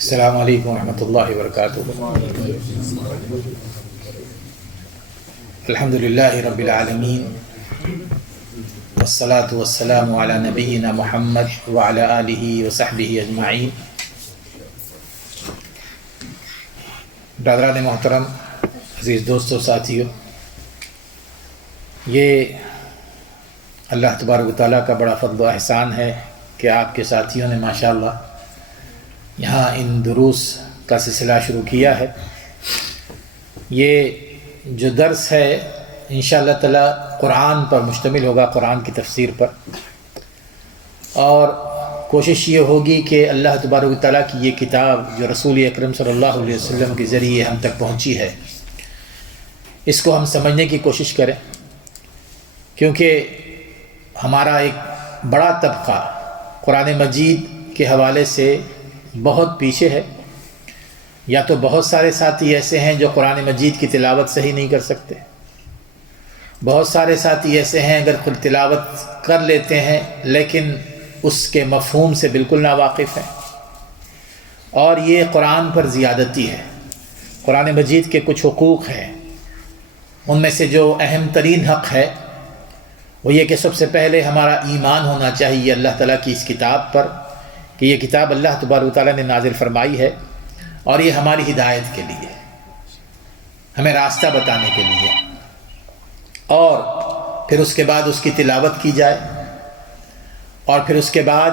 السلام علیکم ورحمۃ اللہ وبرکاتہ۔ الحمد للہ رب العالمین والصلاة والسلام علی نبینا محمد وعلی آلہ وصحبہ اجمعین۔ برادران محترم، عزیز دوستو، ساتھیو، یہ اللہ تبارک و تعالیٰ کا بڑا فضل و احسان ہے کہ آپ کے ساتھیوں نے ماشاءاللہ یہاں ان دروس کا سلسلہ شروع کیا ہے۔ یہ جو درس ہے انشاءاللہ تعالی قرآن پر مشتمل ہوگا، قرآن کی تفسیر پر، اور کوشش یہ ہوگی کہ اللہ تبارک و تعالیٰ کی یہ کتاب جو رسول اکرم صلی اللہ علیہ وسلم کے ذریعے ہم تک پہنچی ہے، اس کو ہم سمجھنے کی کوشش کریں، کیونکہ ہمارا ایک بڑا طبقہ قرآن مجید کے حوالے سے بہت پیچھے ہے۔ یا تو بہت سارے ساتھی ایسے ہیں جو قرآن مجید کی تلاوت صحیح نہیں کر سکتے، بہت سارے ساتھی ایسے ہیں اگر خود تلاوت کر لیتے ہیں لیکن اس کے مفہوم سے بالکل ناواقف ہیں، اور یہ قرآن پر زیادتی ہے۔ قرآن مجید کے کچھ حقوق ہیں، ان میں سے جو اہم ترین حق ہے وہ یہ کہ سب سے پہلے ہمارا ایمان ہونا چاہیے اللہ تعالیٰ کی اس کتاب پر، کہ یہ کتاب اللہ تبارک و تعالیٰ نے نازل فرمائی ہے اور یہ ہماری ہدایت کے لیے، ہمیں راستہ بتانے کے لیے، اور پھر اس کے بعد اس کی تلاوت کی جائے، اور پھر اس کے بعد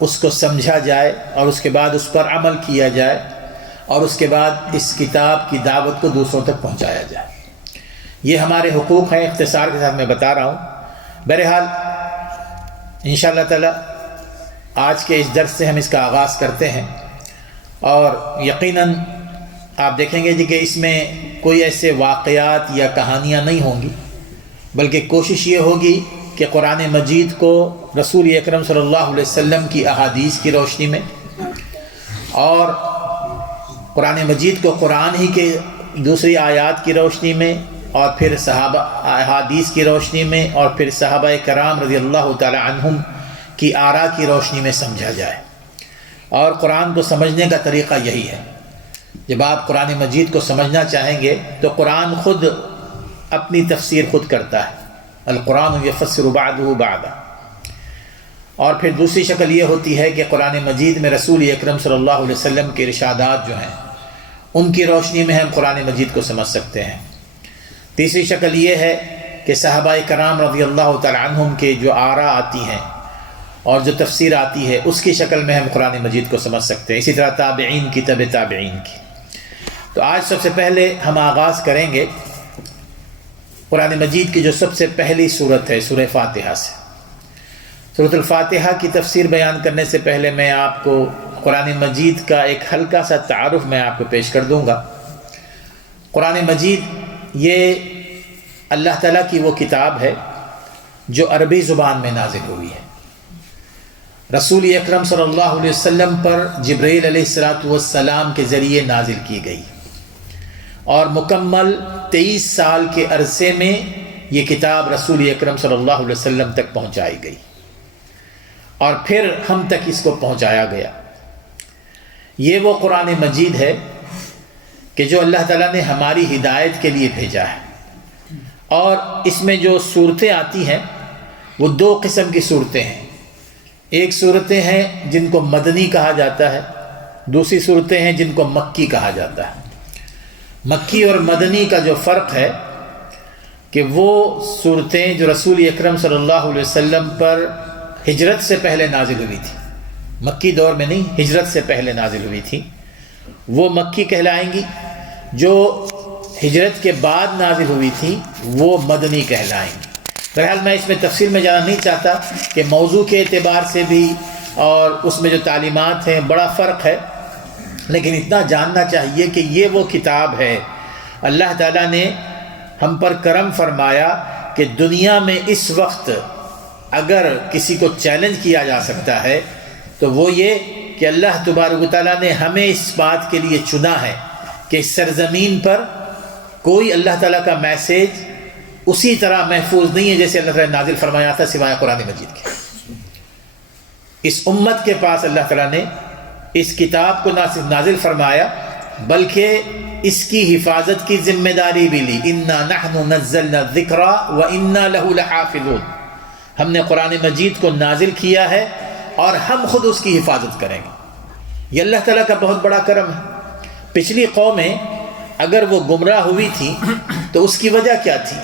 اس کو سمجھا جائے، اور اس کے بعد اس پر عمل کیا جائے، اور اس کے بعد اس کتاب کی دعوت کو دوسروں تک پہنچایا جائے۔ یہ ہمارے حقوق ہیں، اختصار کے ساتھ میں بتا رہا ہوں۔ بہرحال انشاءاللہ تعالی آج کے اس درس سے ہم اس کا آغاز کرتے ہیں، اور یقیناً آپ دیکھیں گے کہ اس میں کوئی ایسے واقعات یا کہانیاں نہیں ہوں گی، بلکہ کوشش یہ ہوگی کہ قرآن مجید کو رسول اکرم صلی اللہ علیہ وسلم کی احادیث کی روشنی میں، اور قرآن مجید کو قرآن ہی کے دوسری آیات کی روشنی میں، اور پھر صحابہ احادیث کی روشنی میں، اور پھر صحابہ کرام رضی اللہ تعالی عنہم کی آراء کی روشنی میں سمجھا جائے۔ اور قرآن کو سمجھنے کا طریقہ یہی ہے، جب آپ قرآن مجید کو سمجھنا چاہیں گے تو قرآن خود اپنی تفسیر خود کرتا ہے، القرآن یفسر بعضہ بعضا۔ اور پھر دوسری شکل یہ ہوتی ہے کہ قرآن مجید میں رسول اکرم صلی اللہ علیہ وسلم کے ارشادات جو ہیں ان کی روشنی میں ہم قرآن مجید کو سمجھ سکتے ہیں۔ تیسری شکل یہ ہے کہ صحابہ کرام رضی اللہ تعالی عنہم کے جو آراء آتی ہیں اور جو تفسیر آتی ہے اس کی شکل میں ہم قرآن مجید کو سمجھ سکتے ہیں، اسی طرح تابعین کی، تبع تابعین کی۔ تو آج سب سے پہلے ہم آغاز کریں گے قرآن مجید کی جو سب سے پہلی سورت ہے، سورہ فاتحہ سے۔ سورۃ الفاتحہ کی تفسیر بیان کرنے سے پہلے میں آپ کو قرآن مجید کا ایک ہلکا سا تعارف میں آپ کو پیش کر دوں گا۔ قرآن مجید یہ اللہ تعالیٰ کی وہ کتاب ہے جو عربی زبان میں نازل ہوئی ہے۔ رسول اکرم صلی اللہ علیہ وسلم پر جبرائیل علیہ السلام کے ذریعے نازل کی گئی، اور مکمل 23 سال کے عرصے میں یہ کتاب رسول اکرم صلی اللہ علیہ وسلم تک پہنچائی گئی، اور پھر ہم تک اس کو پہنچایا گیا۔ یہ وہ قرآن مجید ہے کہ جو اللہ تعالیٰ نے ہماری ہدایت کے لیے بھیجا ہے، اور اس میں جو صورتیں آتی ہیں وہ دو قسم کی صورتیں ہیں۔ ایک صورتیں ہیں جن کو مدنی کہا جاتا ہے، دوسری صورتیں ہیں جن کو مکی کہا جاتا ہے۔ مکی اور مدنی کا جو فرق ہے کہ وہ صورتیں جو رسول اکرم صلی اللہ علیہ وسلم پر ہجرت سے پہلے نازل ہوئی تھی، مکی دور میں نہیں، ہجرت سے پہلے نازل ہوئی تھی، وہ مکی کہلائیں گی۔ جو ہجرت کے بعد نازل ہوئی تھی وہ مدنی کہلائیں گی۔ بہرحال میں اس میں تفصیل میں جانا نہیں چاہتا کہ موضوع کے اعتبار سے بھی اور اس میں جو تعلیمات ہیں بڑا فرق ہے، لیکن اتنا جاننا چاہیے کہ یہ وہ کتاب ہے، اللہ تعالیٰ نے ہم پر کرم فرمایا کہ دنیا میں اس وقت اگر کسی کو چیلنج کیا جا سکتا ہے تو وہ یہ کہ اللہ تبارک و تعالیٰ نے ہمیں اس بات کے لیے چنا ہے کہ اس سرزمین پر کوئی اللہ تعالیٰ کا میسیج اسی طرح محفوظ نہیں ہے جیسے اللہ تعالیٰ نے نازل فرمایا تھا، سوائے قرآن مجید کے۔ اس امت کے پاس اللہ تعالیٰ نے اس کتاب کو نہ صرف نازل فرمایا بلکہ اس کی حفاظت کی ذمہ داری بھی لی. انا نحن نزلنا الذکر وانا له لحافظون. ہم نے قرآن مجید کو نازل کیا ہے اور ہم خود اس کی حفاظت کریں گے. یہ اللہ تعالیٰ کا بہت بڑا کرم ہے. پچھلی قومیں اگر وہ گمراہ ہوئی تھی تو اس کی وجہ کیا تھی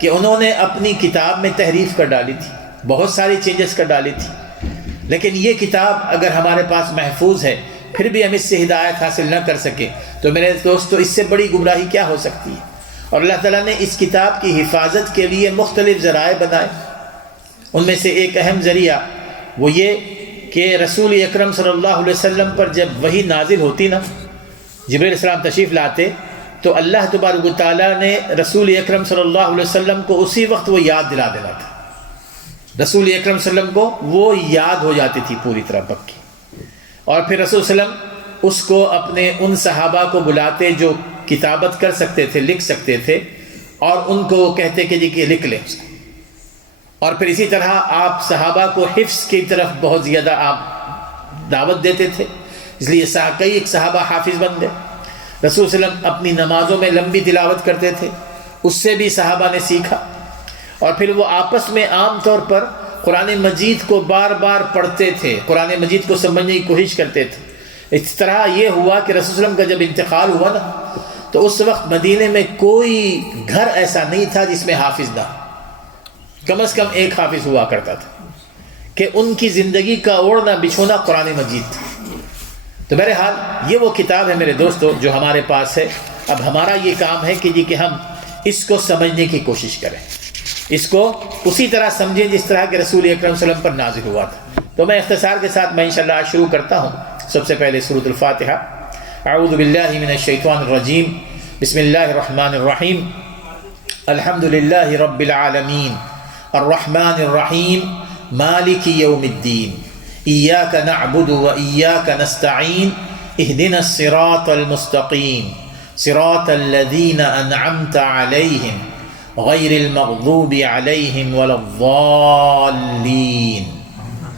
کہ انہوں نے اپنی کتاب میں تحریف کر ڈالی تھی, بہت ساری چینجز کر ڈالی تھی. لیکن یہ کتاب اگر ہمارے پاس محفوظ ہے پھر بھی ہم اس سے ہدایت حاصل نہ کر سکے تو میرے دوستو اس سے بڑی گمراہی کیا ہو سکتی ہے. اور اللہ تعالیٰ نے اس کتاب کی حفاظت کے لیے مختلف ذرائع بنائے. ان میں سے ایک اہم ذریعہ وہ یہ کہ رسول اکرم صلی اللہ علیہ وسلم پر جب وحی نازل ہوتی نا, جبرائیل علیہ السلام تشریف لاتے تو اللہ تبارک و تعالیٰ نے رسول اکرم صلی اللہ علیہ وسلم کو اسی وقت وہ یاد دلا دینا تھا. رسول اکرم صلی اللہ علیہ وسلم کو وہ یاد ہو جاتی تھی پوری طرح پکی. اور پھر رسول صلی اللہ علیہ وسلم اس کو اپنے ان صحابہ کو بلاتے جو کتابت کر سکتے تھے, لکھ سکتے تھے, اور ان کو وہ کہتے کہ جی کہ لکھ لیں اس کو. اور پھر اسی طرح آپ صحابہ کو حفظ کی طرف بہت زیادہ آپ دعوت دیتے تھے, اس لیے کئی ایک صحابہ حافظ بن گئے. رسول صلی اللہ علیہ وسلم اپنی نمازوں میں لمبی تلاوت کرتے تھے, اس سے بھی صحابہ نے سیکھا. اور پھر وہ آپس میں عام طور پر قرآن مجید کو بار بار پڑھتے تھے, قرآن مجید کو سمجھنے کی کوشش کرتے تھے. اس طرح یہ ہوا کہ رسول صلی اللہ علیہ وسلم کا جب انتقال ہوا نا تو اس وقت مدینے میں کوئی گھر ایسا نہیں تھا جس میں حافظ نہ, کم از کم ایک حافظ ہوا کرتا تھا کہ ان کی زندگی کا اوڑھنا بچھونا قرآن مجید تھا. تو بہرحال یہ وہ کتاب ہے میرے دوستو جو ہمارے پاس ہے. اب ہمارا یہ کام ہے کہ ہم اس کو سمجھنے کی کوشش کریں, اس کو اسی طرح سمجھیں جس طرح کہ رسول اکرم صلی اللہ علیہ وسلم پر نازل ہوا تھا. تو میں اختصار کے ساتھ میں انشاءاللہ آج شروع کرتا ہوں. سب سے پہلے سورۃ الفاتحہ. اعوذ باللہ من الشیطان الرجیم, بسم اللہ الرحمن الرحیم. الحمد للہ رب العالمین الرحمن الرحیم مالک یوم الدین ایاک نعبد و ایاک نستعین اہدنا الصراط المستقیم صراط الذین انعمت علیہم غیر المغضوب علیہم ولا الضالین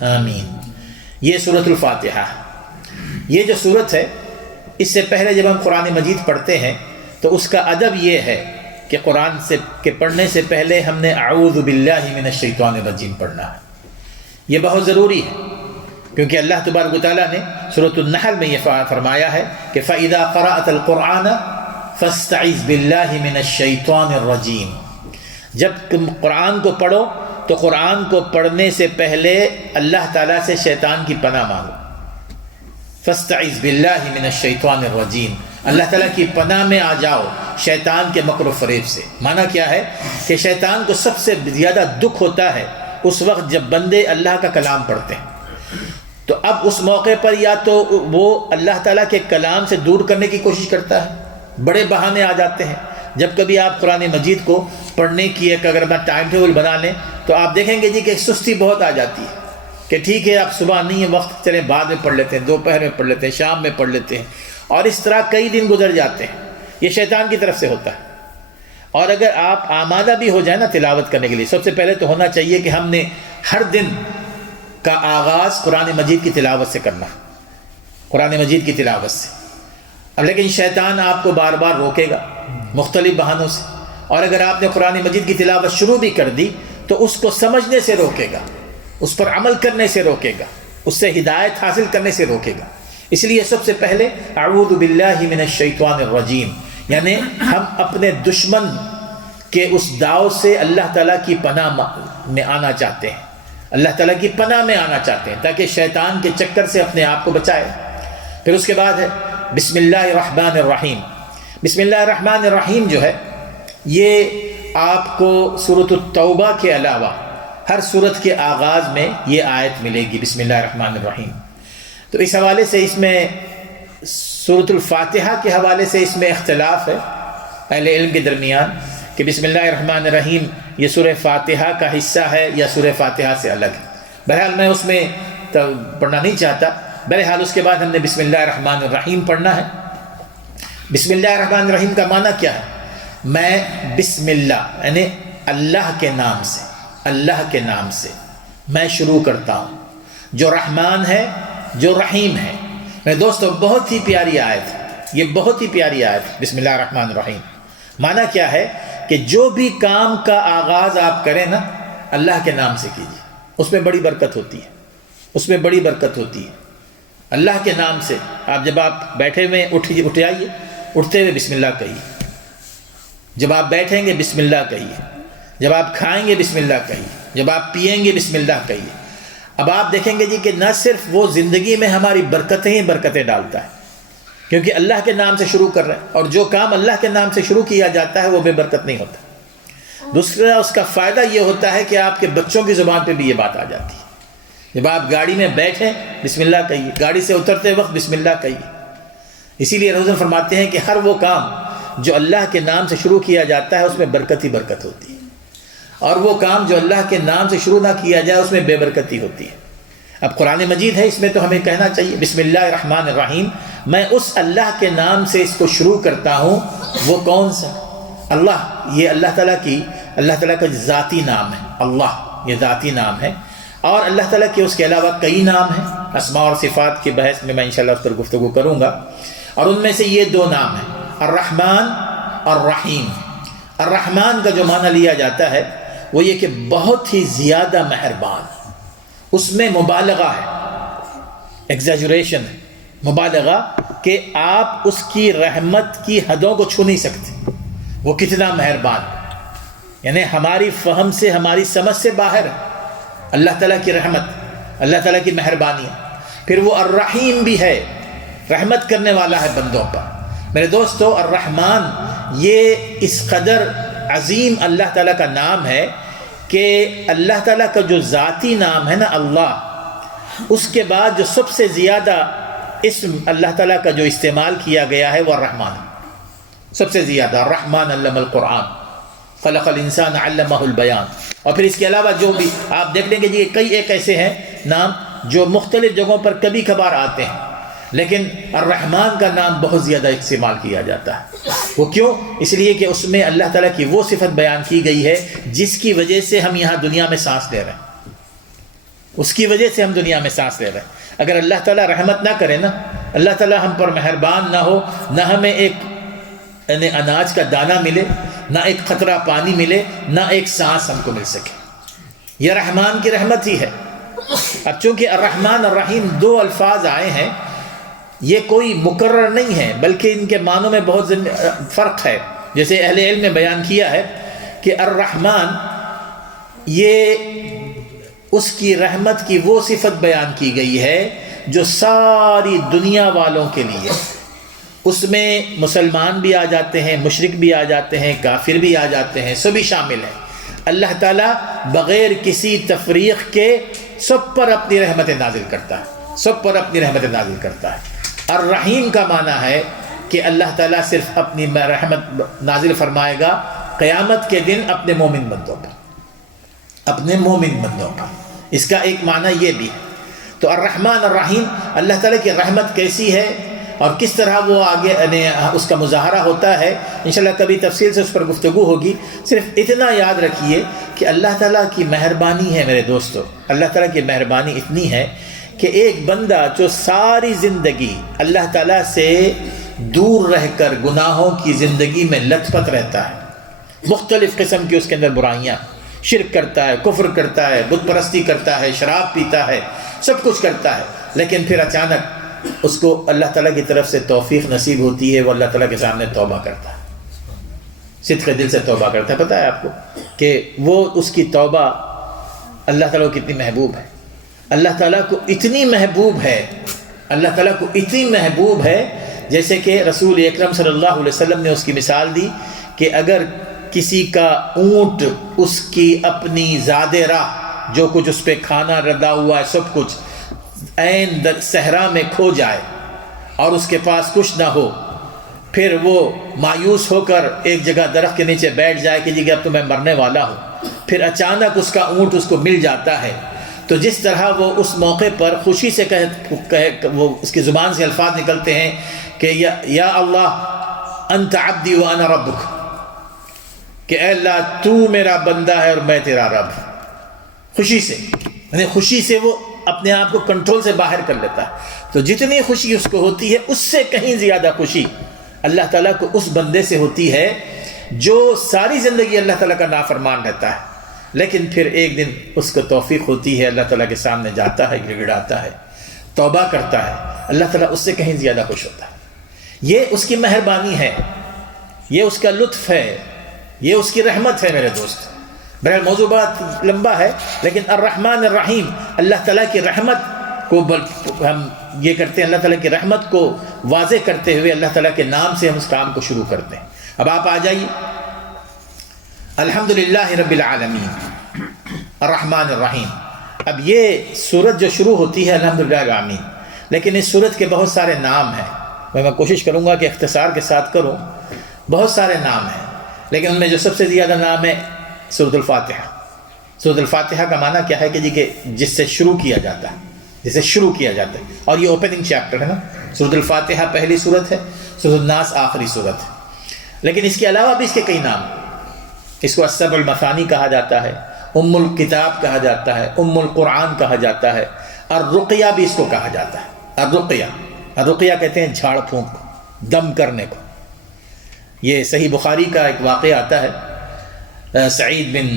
آمین. یہ سورۃ الفاتحہ. یہ جو سورت ہے اس سے پہلے جب ہم قرآن مجید پڑھتے ہیں تو اس کا ادب یہ ہے کہ قرآن سے کے پڑھنے سے پہلے ہم نے اعوذ باللہ من الشیطان الرجیم پڑھنا ہے. یہ بہت ضروری ہے کیونکہ اللہ تبارک و تعالیٰ نے سورۃ النحل میں یہ فرمایا ہے کہ فَإِذَا قَرَأْتَ الْقُرْآنَ فَاسْتَعِذْ بِاللَّهِ مِنَ الشَّيْطَانِ الرَّجِيمِ. جب تم قرآن کو پڑھو تو قرآن کو پڑھنے سے پہلے اللہ تعالیٰ سے شیطان کی پناہ مانگو. فَاسْتَعِذْ بِاللَّهِ مِنَ الشَّيْطَانِ الرَّجِيمِ. اللہ تعالیٰ کی پناہ میں آ جاؤ شیطان کے مکر و فریب سے. معنی کیا ہے کہ شیطان کو سب سے زیادہ دکھ ہوتا ہے اس وقت جب بندے اللہ کا کلام پڑھتے ہیں. تو اب اس موقع پر یا تو وہ اللہ تعالیٰ کے کلام سے دور کرنے کی کوشش کرتا ہے, بڑے بہانے آ جاتے ہیں. جب کبھی آپ قرآن مجید کو پڑھنے کی ایک اگر میں ٹائم ٹیبل بنا لیں تو آپ دیکھیں گے جی کہ سستی بہت آ جاتی ہے کہ ٹھیک ہے آپ صبح نہیں ہے وقت, چلیں بعد میں پڑھ لیتے ہیں, دوپہر میں پڑھ لیتے ہیں, شام میں پڑھ لیتے ہیں, اور اس طرح کئی دن گزر جاتے ہیں. یہ شیطان کی طرف سے ہوتا ہے. اور اگر آپ آمادہ بھی ہو جائیں نا تلاوت کرنے کے لیے, سب سے پہلے تو ہونا چاہیے کہ ہم نے ہر دن کا آغاز قرآن مجید کی تلاوت سے کرنا, قرآن مجید کی تلاوت سے. اب لیکن شیطان آپ کو بار بار روکے گا مختلف بہانوں سے, اور اگر آپ نے قرآن مجید کی تلاوت شروع بھی کر دی تو اس کو سمجھنے سے روکے گا, اس پر عمل کرنے سے روکے گا, اس سے ہدایت حاصل کرنے سے روکے گا. اس لیے سب سے پہلے اعوذ باللہ من الشیطان الرجیم, یعنی ہم اپنے دشمن کے اس داؤ سے اللہ تعالیٰ کی پناہ میں آنا چاہتے ہیں, اللہ تعالیٰ کی پناہ میں آنا چاہتے ہیں تاکہ شیطان کے چکر سے اپنے آپ کو بچائے. پھر اس کے بعد ہے بسم اللہ الرحمن الرحیم. بسم اللہ الرحمن الرحیم جو ہے یہ آپ کو سورۃ التوبہ کے علاوہ ہر سورت کے آغاز میں یہ آیت ملے گی, بسم اللہ الرحمن الرحیم. تو اس حوالے سے اس میں سورۃ الفاتحہ کے حوالے سے اس میں اختلاف ہے اہل علم کے درمیان کہ بسم اللہ الرحمن الرحیم یہ سورہ فاتحہ کا حصہ ہے یا سورہ فاتحہ سے الگ ہے. بہرحال میں اس میں پڑھنا نہیں چاہتا. بہرحال اس کے بعد ہم نے بسم اللہ الرحمن الرحیم پڑھنا ہے. بسم اللہ الرحمن الرحیم کا معنی کیا ہے؟ میں بسم اللہ یعنی اللہ کے نام سے, اللہ کے نام سے میں شروع کرتا ہوں, جو رحمان ہے جو رحیم ہے, میرے دوستو بہت ہی پیاری آیت، یہ بہت ہی پیاری آیت، بسم اللہ الرحمن الرحیم۔ معنی کیا ہے کہ جو بھی کام کا آغاز آپ کریں نا اللہ کے نام سے کیجیے، اس میں بڑی برکت ہوتی ہے، اس میں بڑی برکت ہوتی ہے۔ اللہ کے نام سے آپ جب آپ بیٹھے ہوئے اٹھ آئیے، اٹھتے ہوئے بسم اللہ کہیے، جب آپ بیٹھیں گے بسم اللہ کہیے، جب آپ کھائیں گے بسم اللہ کہیے، جب آپ پیئیں گے بسم اللہ کہیے۔ اب آپ دیکھیں گے جی کہ نہ صرف وہ زندگی میں ہماری برکتیں ہی برکتیں ڈالتا ہے، کیونکہ اللہ کے نام سے شروع کر رہے ہیں، اور جو کام اللہ کے نام سے شروع کیا جاتا ہے وہ بے برکت نہیں ہوتا۔ دوسرا اس کا فائدہ یہ ہوتا ہے کہ آپ کے بچوں کی زبان پہ بھی یہ بات آ جاتی ہے، جب آپ گاڑی میں بیٹھیں بسم اللہ کہیے، گاڑی سے اترتے وقت بسم اللہ کہیے۔ اسی لیے رسول فرماتے ہیں کہ ہر وہ کام جو اللہ کے نام سے شروع کیا جاتا ہے اس میں برکت ہی برکت ہوتی ہے، اور وہ کام جو اللہ کے نام سے شروع نہ کیا جائے اس میں بے برکتی ہوتی ہے۔ اب قرآن مجید ہے، اس میں تو ہمیں کہنا چاہیے بسم اللہ الرحمن الرحیم، میں اس اللہ کے نام سے اس کو شروع کرتا ہوں۔ وہ کون سا؟ اللہ، یہ اللہ تعالیٰ کا ذاتی نام ہے، اللہ یہ ذاتی نام ہے، اور اللہ تعالیٰ کے اس کے علاوہ کئی نام ہیں، اسماء اور صفات کی بحث میں انشاءاللہ اس پر گفتگو کروں گا، اور ان میں سے یہ دو نام ہیں، الرحمن اور الرحیم۔ الرحمن کا جو معنی لیا جاتا ہے وہ یہ کہ بہت ہی زیادہ مہربان، اس میں مبالغہ ہے، ایگزیجریشن ہے، مبالغہ کہ آپ اس کی رحمت کی حدوں کو چھو نہیں سکتے، وہ کتنا مہربان، یعنی ہماری فہم سے ہماری سمجھ سے باہر ہے اللہ تعالیٰ کی رحمت، اللہ تعالیٰ کی مہربانی۔ پھر وہ الرحیم بھی ہے، رحمت کرنے والا ہے بندوں پر۔ میرے دوستو الرحمن یہ اس قدر عظیم اللہ تعالیٰ کا نام ہے کہ اللہ تعالیٰ کا جو ذاتی نام ہے نا اللہ، اس کے بعد جو سب سے زیادہ اسم اللہ تعالیٰ کا جو استعمال کیا گیا ہے وہ الرحمن، سب سے زیادہ۔ الرحمن علم القرآن، خلق الانسان علمہ البیان۔ اور پھر اس کے علاوہ جو بھی آپ دیکھ لیں گے جی کئی ایک ایسے ہیں نام جو مختلف جگہوں پر کبھی کبھار آتے ہیں، لیکن الرحمن کا نام بہت زیادہ استعمال کیا جاتا ہے۔ وہ کیوں؟ اس لیے کہ اس میں اللہ تعالیٰ کی وہ صفت بیان کی گئی ہے جس کی وجہ سے ہم یہاں دنیا میں سانس لے رہے ہیں، اس کی وجہ سے ہم دنیا میں سانس لے رہے ہیں۔ اگر اللہ تعالیٰ رحمت نہ کرے نا، اللہ تعالیٰ ہم پر مہربان نہ ہو، نہ ہمیں ایک اناج کا دانہ ملے، نہ ایک قطرہ پانی ملے، نہ ایک سانس ہم کو مل سکے، یہ رحمان کی رحمت ہی ہے۔ اب چونکہ الرحمن الرحیم دو الفاظ آئے ہیں، یہ کوئی مقرر نہیں ہے بلکہ ان کے معنوں میں بہت فرق ہے۔ جیسے اہل علم نے بیان کیا ہے کہ الرحمن یہ اس کی رحمت کی وہ صفت بیان کی گئی ہے جو ساری دنیا والوں کے لیے، اس میں مسلمان بھی آ جاتے ہیں، مشرک بھی آ جاتے ہیں، کافر بھی آ جاتے ہیں، سبھی شامل ہیں۔ اللہ تعالیٰ بغیر کسی تفریق کے سب پر اپنی رحمت نازل کرتا ہے، سب پر اپنی رحمت نازل کرتا ہے۔ الرحیم کا معنی ہے کہ اللہ تعالیٰ صرف اپنی رحمت نازل فرمائے گا قیامت کے دن اپنے مومن بندوں پر، اپنے مومن بندوں پر۔ اس کا ایک معنی یہ بھی ہے۔ تو الرحمن الرحیم، اللہ تعالیٰ کی رحمت کیسی ہے اور کس طرح وہ آگے اس کا مظاہرہ ہوتا ہے، انشاءاللہ کبھی تفصیل سے اس پر گفتگو ہوگی۔ صرف اتنا یاد رکھیے کہ اللہ تعالیٰ کی مہربانی ہے میرے دوستو، اللہ تعالیٰ کی مہربانی اتنی ہے کہ ایک بندہ جو ساری زندگی اللہ تعالیٰ سے دور رہ کر گناہوں کی زندگی میں لت پت رہتا ہے، مختلف قسم کی اس کے اندر برائیاں، شرک کرتا ہے، کفر کرتا ہے، بت پرستی کرتا ہے، شراب پیتا ہے، سب کچھ کرتا ہے، لیکن پھر اچانک اس کو اللہ تعالیٰ کی طرف سے توفیق نصیب ہوتی ہے، وہ اللہ تعالیٰ کے سامنے توبہ کرتا ہے، صدق دل سے توبہ کرتا ہے۔ پتہ ہے آپ کو کہ وہ اس کی توبہ اللہ تعالیٰ کو کتنی محبوب ہے، اللہ تعالیٰ کو اتنی محبوب ہے، اللہ تعالیٰ کو اتنی محبوب ہے جیسے کہ رسول اکرم صلی اللہ علیہ وسلم نے اس کی مثال دی کہ اگر کسی کا اونٹ اس کی اپنی زاد راہ، جو کچھ اس پہ کھانا ردا ہوا ہے سب کچھ، عین صحرا میں کھو جائے اور اس کے پاس کچھ نہ ہو، پھر وہ مایوس ہو کر ایک جگہ درخت کے نیچے بیٹھ جائے کہ جی اب تو میں مرنے والا ہوں، پھر اچانک اس کا اونٹ اس کو مل جاتا ہے، تو جس طرح وہ اس موقع پر خوشی سے وہ اس کی زبان سے الفاظ نکلتے ہیں کہ یا اللہ انت عبدی وانا ربک، کہ اے اللہ تو میرا بندہ ہے اور میں تیرا رب، خوشی سے، یعنی خوشی سے وہ اپنے آپ کو کنٹرول سے باہر کر لیتا ہے۔ تو جتنی خوشی اس کو ہوتی ہے اس سے کہیں زیادہ خوشی اللہ تعالیٰ کو اس بندے سے ہوتی ہے جو ساری زندگی اللہ تعالیٰ کا نافرمان رہتا ہے، لیکن پھر ایک دن اس کو توفیق ہوتی ہے، اللہ تعالیٰ کے سامنے جاتا ہے، گڑ گڑاتا ہے، توبہ کرتا ہے، اللہ تعالیٰ اس سے کہیں زیادہ خوش ہوتا ہے۔ یہ اس کی مہربانی ہے، یہ اس کا لطف ہے، یہ اس کی رحمت ہے میرے دوست۔ بہرحال موضوع بہت لمبا ہے، لیکن الرحمن الرحیم، اللہ تعالیٰ کی رحمت کو ہم یہ کرتے ہیں، اللہ تعالیٰ کی رحمت کو واضح کرتے ہوئے اللہ تعالیٰ کے نام سے ہم اس کام کو شروع کرتے ہیں۔ اب آپ آ جائیے، الحمدللہ رب العالمین الرحمن الرحیم۔ اب یہ سورت جو شروع ہوتی ہے الحمدللہ رب العالمین، لیکن اس سورت کے بہت سارے نام ہیں، میں کوشش کروں گا کہ اختصار کے ساتھ کروں۔ بہت سارے نام ہیں، لیکن ان میں جو سب سے زیادہ نام ہے سورۃ الفاتحہ۔ سورۃ الفاتحہ کا معنی کیا ہے کہ جس سے شروع کیا جاتا ہے، جسے شروع کیا جاتا ہے، اور یہ اوپننگ چیپٹر ہے نا۔ سورۃ الفاتحہ پہلی سورت ہے، سورۃ الناس آخری سورت ہے، لیکن اس کے علاوہ بھی اس کے کئی نام ہیں۔ اس کو السبع المثانی کہا جاتا ہے، ام الکتاب کہا جاتا ہے، ام القرآن کہا جاتا ہے، الرقیہ بھی اس کو کہا جاتا ہے۔ الرقیہ کہتے ہیں جھاڑ پھونک، دم کرنے کو۔ یہ صحیح بخاری کا ایک واقعہ آتا ہے سعید بن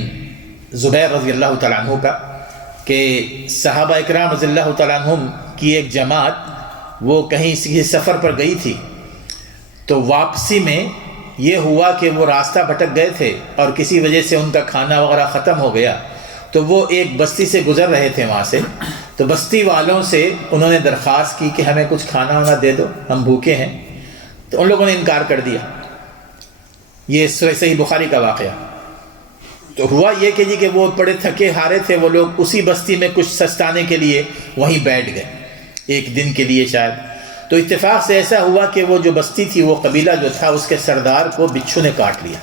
زبیر رضی اللہ تعالیٰ عنہ کا، کہ صحابہ اکرام رضی اللہ تعالیٰ عنہم کی ایک جماعت وہ کہیں کسی سفر پر گئی تھی، تو واپسی میں یہ ہوا کہ وہ راستہ بھٹک گئے تھے اور کسی وجہ سے ان کا کھانا وغیرہ ختم ہو گیا، تو وہ ایک بستی سے گزر رہے تھے وہاں سے، تو بستی والوں سے انہوں نے درخواست کی کہ ہمیں کچھ کھانا وانا دے دو، ہم بھوکے ہیں، تو ان لوگوں نے انکار کر دیا۔ یہ صحیح بخاری کا واقعہ۔ تو ہوا یہ کہ وہ بڑے تھکے ہارے تھے، وہ لوگ اسی بستی میں کچھ سستانے کے لیے وہیں بیٹھ گئے، ایک دن کے لیے شاید۔ تو اتفاق سے ایسا ہوا کہ وہ جو بستی تھی، وہ قبیلہ جو تھا، اس کے سردار کو بچھو نے کاٹ لیا۔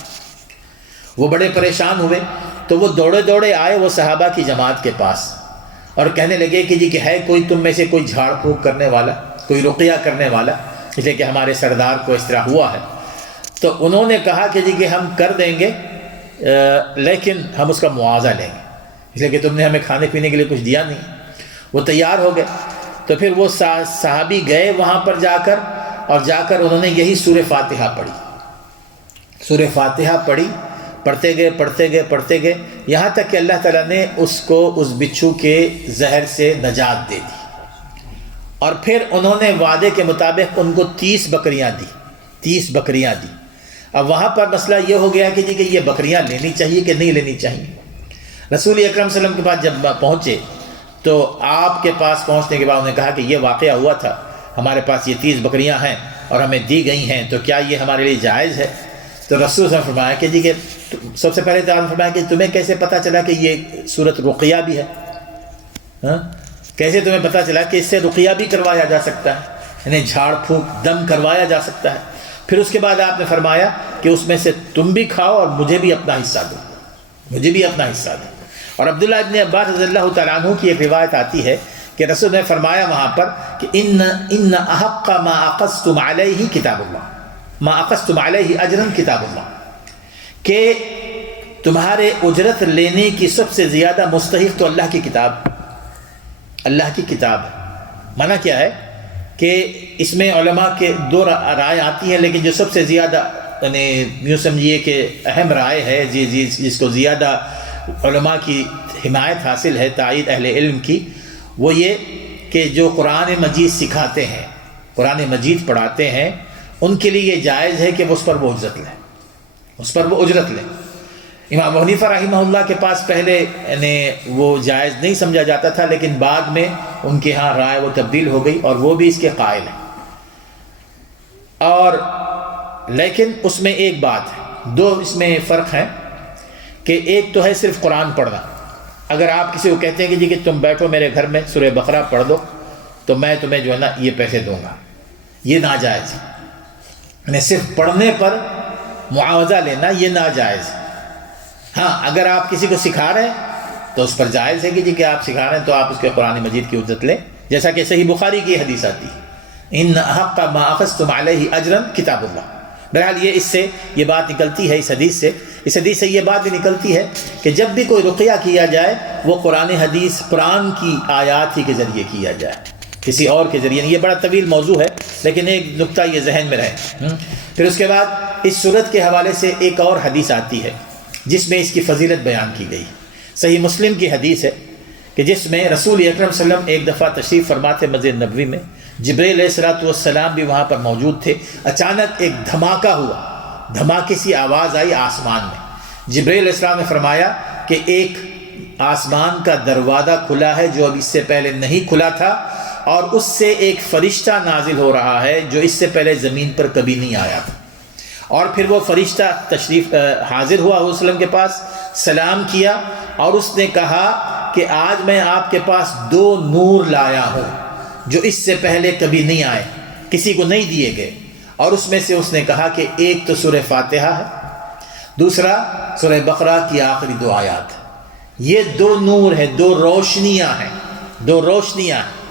وہ بڑے پریشان ہوئے، تو وہ دوڑے دوڑے آئے وہ صحابہ کی جماعت کے پاس اور کہنے لگے کہ ہے کوئی تم میں سے کوئی جھاڑ پھونک کرنے والا، کوئی رقیہ کرنے والا، اس لیے کہ ہمارے سردار کو اس طرح ہوا ہے۔ تو انہوں نے کہا کہ ہم کر دیں گے، لیکن ہم اس کا معاوضہ لیں گے، اس لیے کہ تم نے ہمیں کھانے پینے کے لیے کچھ دیا نہیں۔ وہ تیار ہو گئے، تو پھر وہ صحابی گئے وہاں پر جا کر انہوں نے یہی سورہ فاتحہ پڑھی۔ سورہ فاتحہ پڑھی، پڑھتے گئے یہاں تک کہ اللہ تعالیٰ نے اس کو اس بچھو کے زہر سے نجات دے دی، اور پھر انہوں نے وعدے کے مطابق ان کو 30 بکریاں دی۔ اب وہاں پر مسئلہ یہ ہو گیا کہ یہ بکریاں لینی چاہیے کہ نہیں لینی چاہیے۔ رسول اکرم صلی اللہ علیہ وسلم کے پاس جب پہنچے، تو آپ کے پاس پہنچنے کے بعد انہوں نے کہا کہ یہ واقعہ ہوا تھا، ہمارے پاس یہ 30 بکریاں ہیں اور ہمیں دی گئی ہیں، تو کیا یہ ہمارے لیے جائز ہے؟ تو رسول صلی اللہ علیہ وسلم فرمایا کہ سب سے پہلے تو فرمایا کہ تمہیں کیسے پتہ چلا کہ یہ سورۃ رقیہ بھی ہے؟ کیسے تمہیں پتہ چلا کہ اس سے رقیہ بھی کروایا جا سکتا ہے، یعنی جھاڑ پھونک دم کروایا جا سکتا ہے؟ پھر اس کے بعد آپ نے فرمایا کہ اس میں سے تم بھی کھاؤ اور مجھے بھی اپنا حصہ دو۔ اور عبداللہ ابن عباس رضی اللہ تعالیٰ عنہ کی ایک روایت آتی ہے کہ رسول نے فرمایا وہاں پر کہ ان احق ما اخذتم علیہ کتاب اللہ، ما اخذتم علیہ اجرا کتاب اللہ، کہ تمہارے اجرت لینے کی سب سے زیادہ مستحق تو اللہ کی کتاب ہے۔ معنی کیا ہے کہ اس میں علماء کے 2 رائے آتی ہیں، لیکن جو سب سے زیادہ یعنی یوں سمجھیے کہ اہم رائے ہے، جس کو زیادہ علماء کی حمایت حاصل ہے، تائید اہل علم کی، وہ یہ کہ جو قرآن مجید سکھاتے ہیں، قرآن مجید پڑھاتے ہیں، ان کے لیے یہ جائز ہے کہ وہ اس پر وہ اجرت لیں۔ امام حنیفہ رحمہ اللہ کے پاس پہلے یعنی وہ جائز نہیں سمجھا جاتا تھا، لیکن بعد میں ان کے ہاں رائے وہ تبدیل ہو گئی اور وہ بھی اس کے قائل ہیں۔ اور لیکن اس میں ایک بات ہے، 2 اس میں فرق ہیں، کہ ایک تو ہے صرف قرآن پڑھنا۔ اگر آپ کسی کو کہتے ہیں کہ تم بیٹھو میرے گھر میں سورہ بقرہ پڑھ دو، تو میں تمہیں جو ہے نا یہ پیسے دوں گا، یہ ناجائز ہے۔ یعنی صرف پڑھنے پر معاوضہ لینا یہ ناجائز ہے۔ ہاں اگر آپ کسی کو سکھا رہے ہیں تو اس پر جائز ہے کہ آپ سکھا رہے ہیں تو آپ اس کے قرآن مجید کی اجرت لیں، جیسا کہ صحیح بخاری کی حدیث آتی ہے، ان احق ما اخذتم علیہ اجرا کتاب اللہ۔ بہرحال اس سے یہ بات نکلتی ہے، اس حدیث سے یہ بات بھی نکلتی ہے کہ جب بھی کوئی رقیہ کیا جائے وہ قرآن کی آیات ہی کے ذریعے کیا جائے، کسی اور کے ذریعے. یہ بڑا طویل موضوع ہے لیکن ایک نقطہ یہ ذہن میں رہے. پھر اس کے بعد اس صورت کے حوالے سے ایک اور حدیث آتی ہے جس میں اس کی فضیلت بیان کی گئی. صحیح مسلم کی حدیث ہے کہ جس میں رسول اکرم صلی اللہ علیہ وسلم ایک دفعہ تشریف فرماتے مسجد نبوی میں، جبریل علیہ الصلوۃ والسلام بھی وہاں پر موجود تھے. اچانک ایک دھماکہ ہوا، دھماکے سی آواز آئی آسمان میں. جبریل علیہ السلام نے فرمایا کہ ایک آسمان کا دروازہ کھلا ہے جو اب اس سے پہلے نہیں کھلا تھا، اور اس سے ایک فرشتہ نازل ہو رہا ہے جو اس سے پہلے زمین پر کبھی نہیں آیا تھا. اور پھر وہ فرشتہ تشریف حاضر ہوا حضور صلی اللہ علیہ وسلم کے پاس، سلام کیا اور اس نے کہا کہ آج میں آپ کے پاس 2 نور لایا ہوں جو اس سے پہلے کبھی نہیں آئے، کسی کو نہیں دیے گئے. اور اس میں سے اس نے کہا کہ ایک تو سورہ فاتحہ ہے، دوسرا سورہ بقرہ کی آخری 2 آیات. یہ 2 نور ہیں، 2 روشنیاں ہیں، 2 روشنیاں ہیں.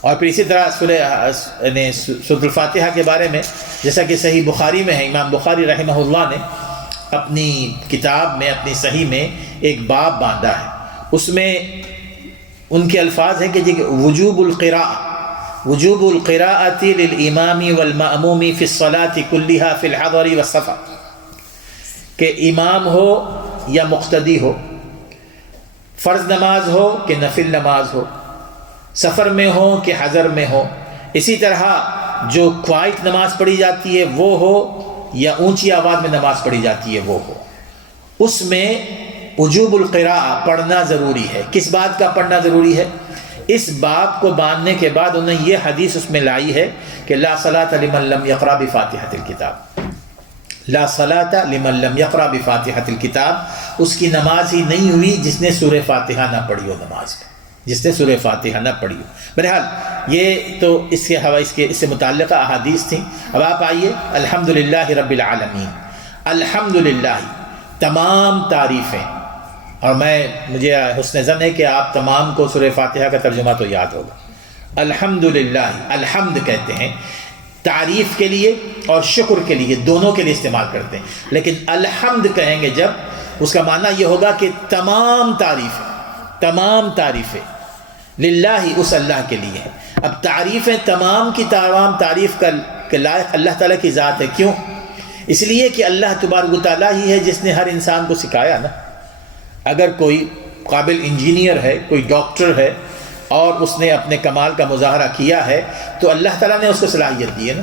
اور پھر اسی طرح سورۃ الفاتحہ کے بارے میں جیسا کہ صحیح بخاری میں ہے، امام بخاری رحمہ اللہ نے اپنی کتاب میں، اپنی صحیح میں ایک باب باندھا ہے. اس میں ان کے الفاظ ہیں کہ وجوب القراءۃ للامام والمأموم فی الصلاۃ کلھا فی الحضر والسفر، کہ امام ہو یا مقتدی ہو، فرض نماز ہو کہ نفل نماز ہو، سفر میں ہو کہ حضر میں ہو، اسی طرح جو کوائٹ نماز پڑھی جاتی ہے وہ ہو یا اونچی آواز میں نماز پڑھی جاتی ہے وہ ہو، اس میں وجوب القراءہ پڑھنا ضروری ہے. کس بات کا پڑھنا ضروری ہے؟ اس باب کو باندھنے کے بعد انہوں نے یہ حدیث اس میں لائی ہے کہ لا صلاۃ لمن لم یقرأ بفاتحۃ الکتاب، لا صلاۃ لمن لم یقرأ بفاتحۃ الکتاب، اس کی نماز ہی نہیں ہوئی جس نے سورہ فاتحہ نہ پڑھی ہو نماز میں، جس نے سورہ فاتحہ نہ پڑھی ہو. بہرحال یہ تو اس سے متعلقہ احادیث تھیں. اب آپ آئیے الحمدللہ رب العالمین. الحمدللہ تمام تعریفیں، اور مجھے حسن ظن ہے کہ آپ تمام کو سورہ فاتحہ کا ترجمہ تو یاد ہوگا. الحمدللہ، الحمد کہتے ہیں تعریف کے لیے اور شکر کے لیے، دونوں کے لیے استعمال کرتے ہیں. لیکن الحمد کہیں گے جب، اس کا معنی یہ ہوگا کہ تمام تعریفیں للہ، اس اللہ کے لیے ہے. اب تعریفیں تمام کی تمام تعریف کا لائق اللہ تعالیٰ کی ذات ہے. کیوں؟ اس لیے کہ اللہ تبارک و تعالیٰ ہی ہے جس نے ہر انسان کو سکھایا نا. اگر کوئی قابل انجینئر ہے، کوئی ڈاکٹر ہے اور اس نے اپنے کمال کا مظاہرہ کیا ہے تو اللہ تعالیٰ نے اس کو صلاحیت دی ہے نا.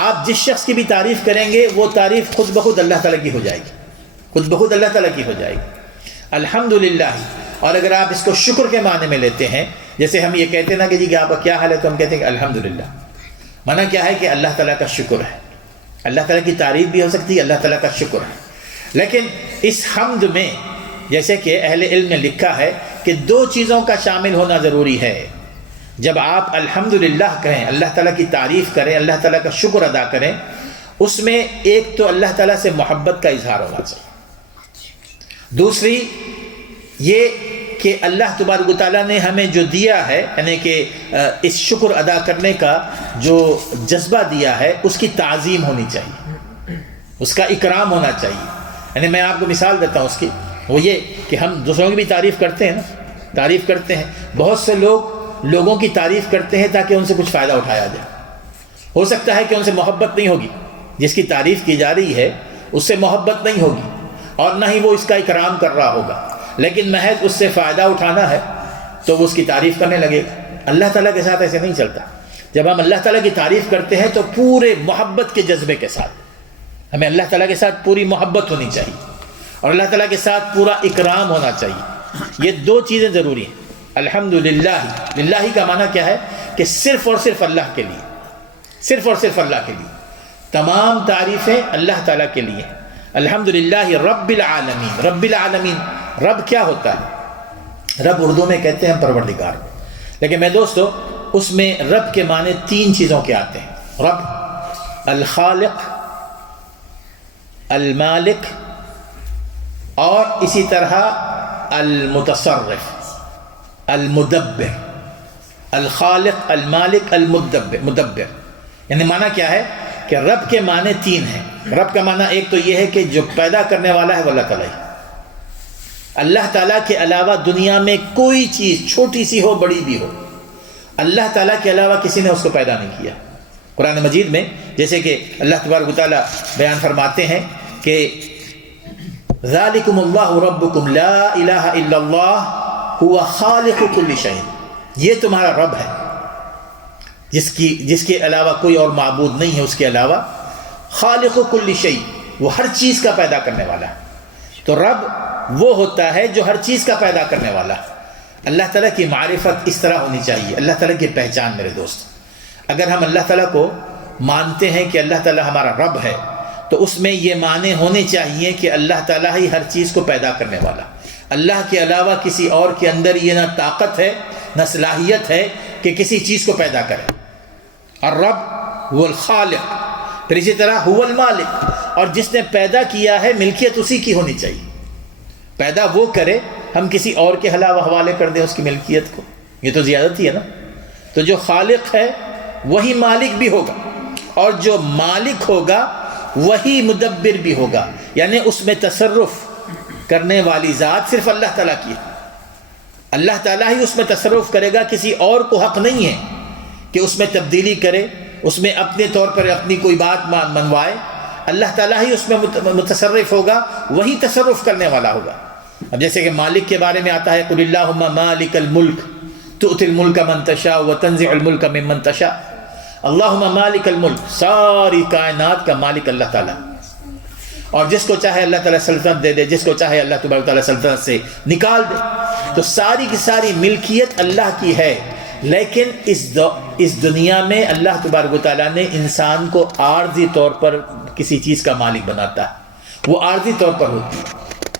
آپ جس شخص کی بھی تعریف کریں گے وہ تعریف خود بخود اللہ تعالیٰ کی ہو جائے گی، خود بخود اللہ تعالیٰ کی ہو جائے گی. الحمدللہ. اور اگر آپ اس کو شکر کے معنی میں لیتے ہیں، جیسے ہم یہ کہتے ہیں نا کہ آپ کا کیا حال ہے، تو ہم کہتے ہیں کہ الحمدللہ. معنی کیا ہے کہ اللہ تعالیٰ کا شکر ہے. اللہ تعالیٰ کی تعریف بھی ہو سکتی ہے، اللہ تعالیٰ کا شکر ہے. لیکن اس حمد میں جیسے کہ اہل علم نے لکھا ہے کہ 2 چیزوں کا شامل ہونا ضروری ہے. جب آپ الحمدللہ کہیں، اللہ تعالیٰ کی تعریف کریں، اللہ تعالیٰ کا شکر ادا کریں، اس میں ایک تو اللہ تعالیٰ سے محبت کا اظہار ہونا چاہیے. دوسری یہ کہ اللہ تبارک و تعالیٰ نے ہمیں جو دیا ہے، یعنی کہ اس شکر ادا کرنے کا جو جذبہ دیا ہے اس کی تعظیم ہونی چاہیے، اس کا اکرام ہونا چاہیے. یعنی میں آپ کو مثال دیتا ہوں اس کی، وہ یہ کہ ہم دوسروں کی بھی تعریف کرتے ہیں نا، تعریف کرتے ہیں. بہت سے لوگوں کی تعریف کرتے ہیں تاکہ ان سے کچھ فائدہ اٹھایا جائے. ہو سکتا ہے کہ ان سے محبت نہیں ہوگی، جس کی تعریف کی جا رہی ہے اس سے محبت نہیں ہوگی اور نہ ہی وہ اس کا اکرام کر رہا ہوگا، لیکن محض اس سے فائدہ اٹھانا ہے تو وہ اس کی تعریف کرنے لگے گا. اللہ تعالیٰ کے ساتھ ایسے نہیں چلتا. جب ہم اللہ تعالیٰ کی تعریف کرتے ہیں تو پورے محبت کے جذبے کے ساتھ، ہمیں اللہ تعالیٰ کے ساتھ پوری محبت ہونی چاہیے اور اللہ تعالیٰ کے ساتھ پورا اکرام ہونا چاہیے. یہ 2 چیزیں ضروری ہیں. الحمدللہ، للہ کا معنی کیا ہے کہ صرف اور صرف اللہ کے لیے، صرف اور صرف اللہ کے لیے. تمام تعریفیں اللہ تعالیٰ کے لیے. الحمدللہ رب العالمین. رب العالمین، رب کیا ہوتا ہے؟ رب اردو میں کہتے ہیں پروردگار. لیکن میں دوستو اس میں رب کے معنی 3 چیزوں کے آتے ہیں. رب الخالق، المالک اور اسی طرح المتصرف، المدبر. الخالق، المالک، مدبر. یعنی معنی کیا ہے کہ رب کے معنی 3 ہیں. رب کا معنی ایک تو یہ ہے کہ جو پیدا کرنے والا ہے وہ اللہ تعالیٰ ہے. اللہ تعالیٰ کے علاوہ دنیا میں کوئی چیز چھوٹی سی ہو بڑی بھی ہو اللہ تعالیٰ کے علاوہ کسی نے اس کو پیدا نہیں کیا۔ قرآن مجید میں جیسے کہ اللہ تبارک و تعالیٰ بیان فرماتے ہیں کہ ذالکم اللہ ربکم لا الہ الا اللہ هو خالق کل شیء، یہ تمہارا رب ہے جس کے علاوہ کوئی اور معبود نہیں ہے اس کے علاوہ، خالق کل شیء، وہ ہر چیز کا پیدا کرنے والا ہے۔ تو رب وہ ہوتا ہے جو ہر چیز کا پیدا کرنے والا ہے۔ اللہ تعالیٰ کی معرفت اس طرح ہونی چاہیے، اللہ تعالیٰ کی پہچان میرے دوست۔ اگر ہم اللہ تعالیٰ کو مانتے ہیں کہ اللہ تعالیٰ ہمارا رب ہے تو اس میں یہ معنی ہونے چاہیے کہ اللہ تعالیٰ ہی ہر چیز کو پیدا کرنے والا، اللہ کے علاوہ کسی اور کے اندر یہ نہ طاقت ہے نہ صلاحیت ہے کہ کسی چیز کو پیدا کرے۔ اور رب هو الخالق، پھر اسی طرح هو المالک، اور جس نے پیدا کیا ہے ملکیت اسی کی ہونی چاہیے۔ پیدا وہ کرے، ہم کسی اور کے حوالے کر دیں اس کی ملکیت کو، یہ تو زیادتی ہے نا۔ تو جو خالق ہے وہی مالک بھی ہوگا، اور جو مالک ہوگا وہی مدبر بھی ہوگا، یعنی اس میں تصرف کرنے والی ذات صرف اللہ تعالیٰ کی ہے۔ اللہ تعالیٰ ہی اس میں تصرف کرے گا، کسی اور کو حق نہیں ہے کہ اس میں تبدیلی کرے، اس میں اپنے طور پر اپنی کوئی بات منوائے۔ اللہ تعالیٰ ہی اس میں متصرف ہوگا، وہی تصرف کرنے والا ہوگا۔ اب جیسے کہ مالک کے بارے میں آتا ہے قل اللہم مالک الملک تؤتی الملک من تشاء وتنزع الملک ممن تشاء، اللہم مالک الملک، ساری کائنات کا مالک اللہ تعالیٰ، اور جس کو چاہے اللہ تعالیٰ سلطنت دے دے، جس کو چاہے اللہ تبارک تعالیٰ سلطنت سے نکال دے۔ تو ساری کی ساری ملکیت اللہ کی ہے، لیکن اس دنیا میں اللہ تبارک و تعالیٰ نے انسان کو عارضی طور پر کسی چیز کا مالک بناتا ہے، وہ عارضی طور پر ہوتی ہے۔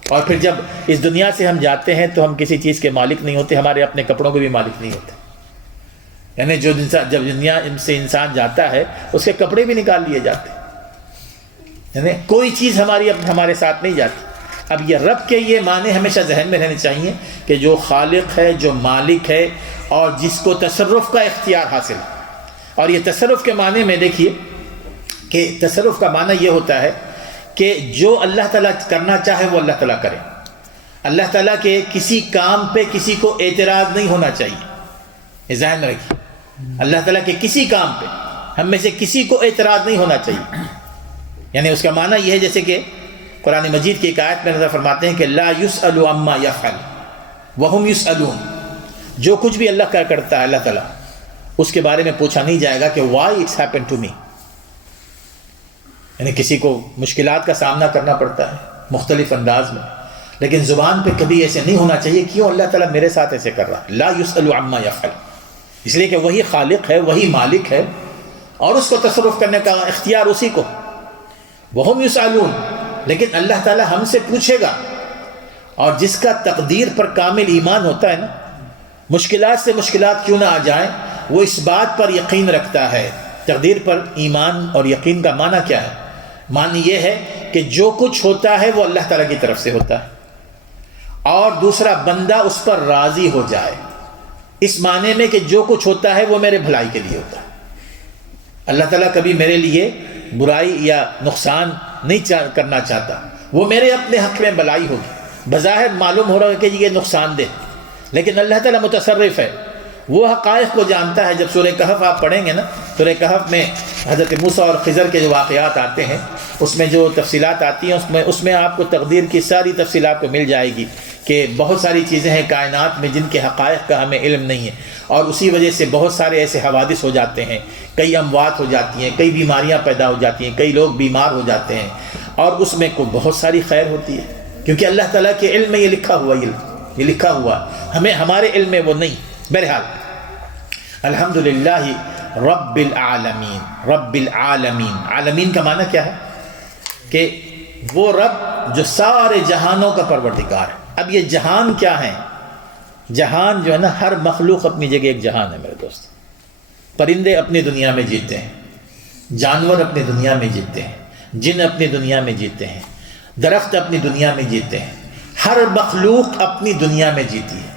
اور پھر جب اس دنیا سے ہم جاتے ہیں تو ہم کسی چیز کے مالک نہیں ہوتے، ہمارے اپنے کپڑوں کے بھی مالک نہیں ہوتے۔ یعنی جب دنیا سے انسان جاتا ہے اس کے کپڑے بھی نکال لیے جاتے ہیں، یعنی کوئی چیز ہمارے ساتھ نہیں جاتی۔ اب یہ رب کے یہ معنی ہمیشہ ذہن میں رہنے چاہیے کہ جو خالق ہے، جو مالک ہے، اور جس کو تصرف کا اختیار حاصل ہے۔ اور یہ تصرف کے معنی میں دیکھیے کہ تصرف کا معنی یہ ہوتا ہے کہ جو اللہ تعالیٰ کرنا چاہے وہ اللہ تعالیٰ کرے۔ اللہ تعالیٰ کے کسی کام پہ کسی کو اعتراض نہیں ہونا چاہیے، یہ ذہن میں رکھیے۔ اللہ تعالیٰ کے کسی کام پہ ہم میں سے کسی کو اعتراض نہیں ہونا چاہیے۔ یعنی اس کا معنی یہ ہے جیسے کہ قرآن مجید کی ایک آیت میں نظر فرماتے ہیں کہ لا يسأل عما يفعل وهم يسألون، جو کچھ بھی اللہ کا کرتا ہے اللہ تعالیٰ اس کے بارے میں پوچھا نہیں جائے گا کہ why it's happened to me۔ یعنی کسی کو مشکلات کا سامنا کرنا پڑتا ہے مختلف انداز میں، لیکن زبان پہ کبھی ایسے نہیں ہونا چاہیے کیوں اللہ تعالیٰ میرے ساتھ ایسے کر رہا ہے۔ لا يسأل عما يفعل، اس لیے کہ وہی خالق ہے، وہی مالک ہے، اور اس کو تصرف کرنے کا اختیار اسی کو۔ وہم یسألون، لیکن اللہ تعالیٰ ہم سے پوچھے گا، اور جس کا تقدیر پر کامل ایمان ہوتا ہے نا، مشکلات سے مشکلات کیوں نہ آ جائیں، وہ اس بات پر یقین رکھتا ہے۔ تقدیر پر ایمان اور یقین کا معنی کیا ہے؟ معنی یہ ہے کہ جو کچھ ہوتا ہے وہ اللہ تعالیٰ کی طرف سے ہوتا ہے، اور دوسرا بندہ اس پر راضی ہو جائے، اس معنی میں کہ جو کچھ ہوتا ہے وہ میرے بھلائی کے لیے ہوتا ہے۔ اللہ تعالیٰ کبھی میرے لیے برائی یا نقصان نہیں کرنا چاہتا، وہ میرے اپنے حق میں بلائی ہوگی، بظاہر معلوم ہو رہا ہے کہ یہ نقصان دہ، لیکن اللہ تعالیٰ متصرف ہے، وہ حقائق کو جانتا ہے۔ جب سورہ کہف آپ پڑھیں گے نا، سورہ کہف میں حضرت موسیٰ اور خضر کے جو واقعات آتے ہیں، اس میں جو تفصیلات آتی ہیں، اس میں آپ کو تقدیر کی ساری تفصیل آپ کو مل جائے گی کہ بہت ساری چیزیں ہیں کائنات میں جن کے حقائق کا ہمیں علم نہیں ہے، اور اسی وجہ سے بہت سارے ایسے حوادث ہو جاتے ہیں، کئی اموات ہو جاتی ہیں، کئی بیماریاں پیدا ہو جاتی ہیں، کئی لوگ بیمار ہو جاتے ہیں، اور اس میں کو بہت ساری خیر ہوتی ہے، کیونکہ اللہ تعالیٰ کے علم میں یہ لکھا ہوا ہمیں ہمارے علم میں وہ نہیں۔ بہرحال الحمدللہ رب العالمین، عالمین کا معنی کیا ہے؟ کہ وہ رب جو سارے جہانوں کا پروردگار ہے۔ اب یہ جہان کیا ہے؟ جہان جو ہے نا، ہر مخلوق اپنی جگہ ایک جہان ہے میرے دوست۔ پرندے اپنی دنیا میں جیتے ہیں، جانور اپنی دنیا میں جیتے ہیں، جن اپنی دنیا میں جیتے ہیں، درخت اپنی دنیا میں جیتے ہیں، ہر مخلوق اپنی دنیا میں جیتی ہے۔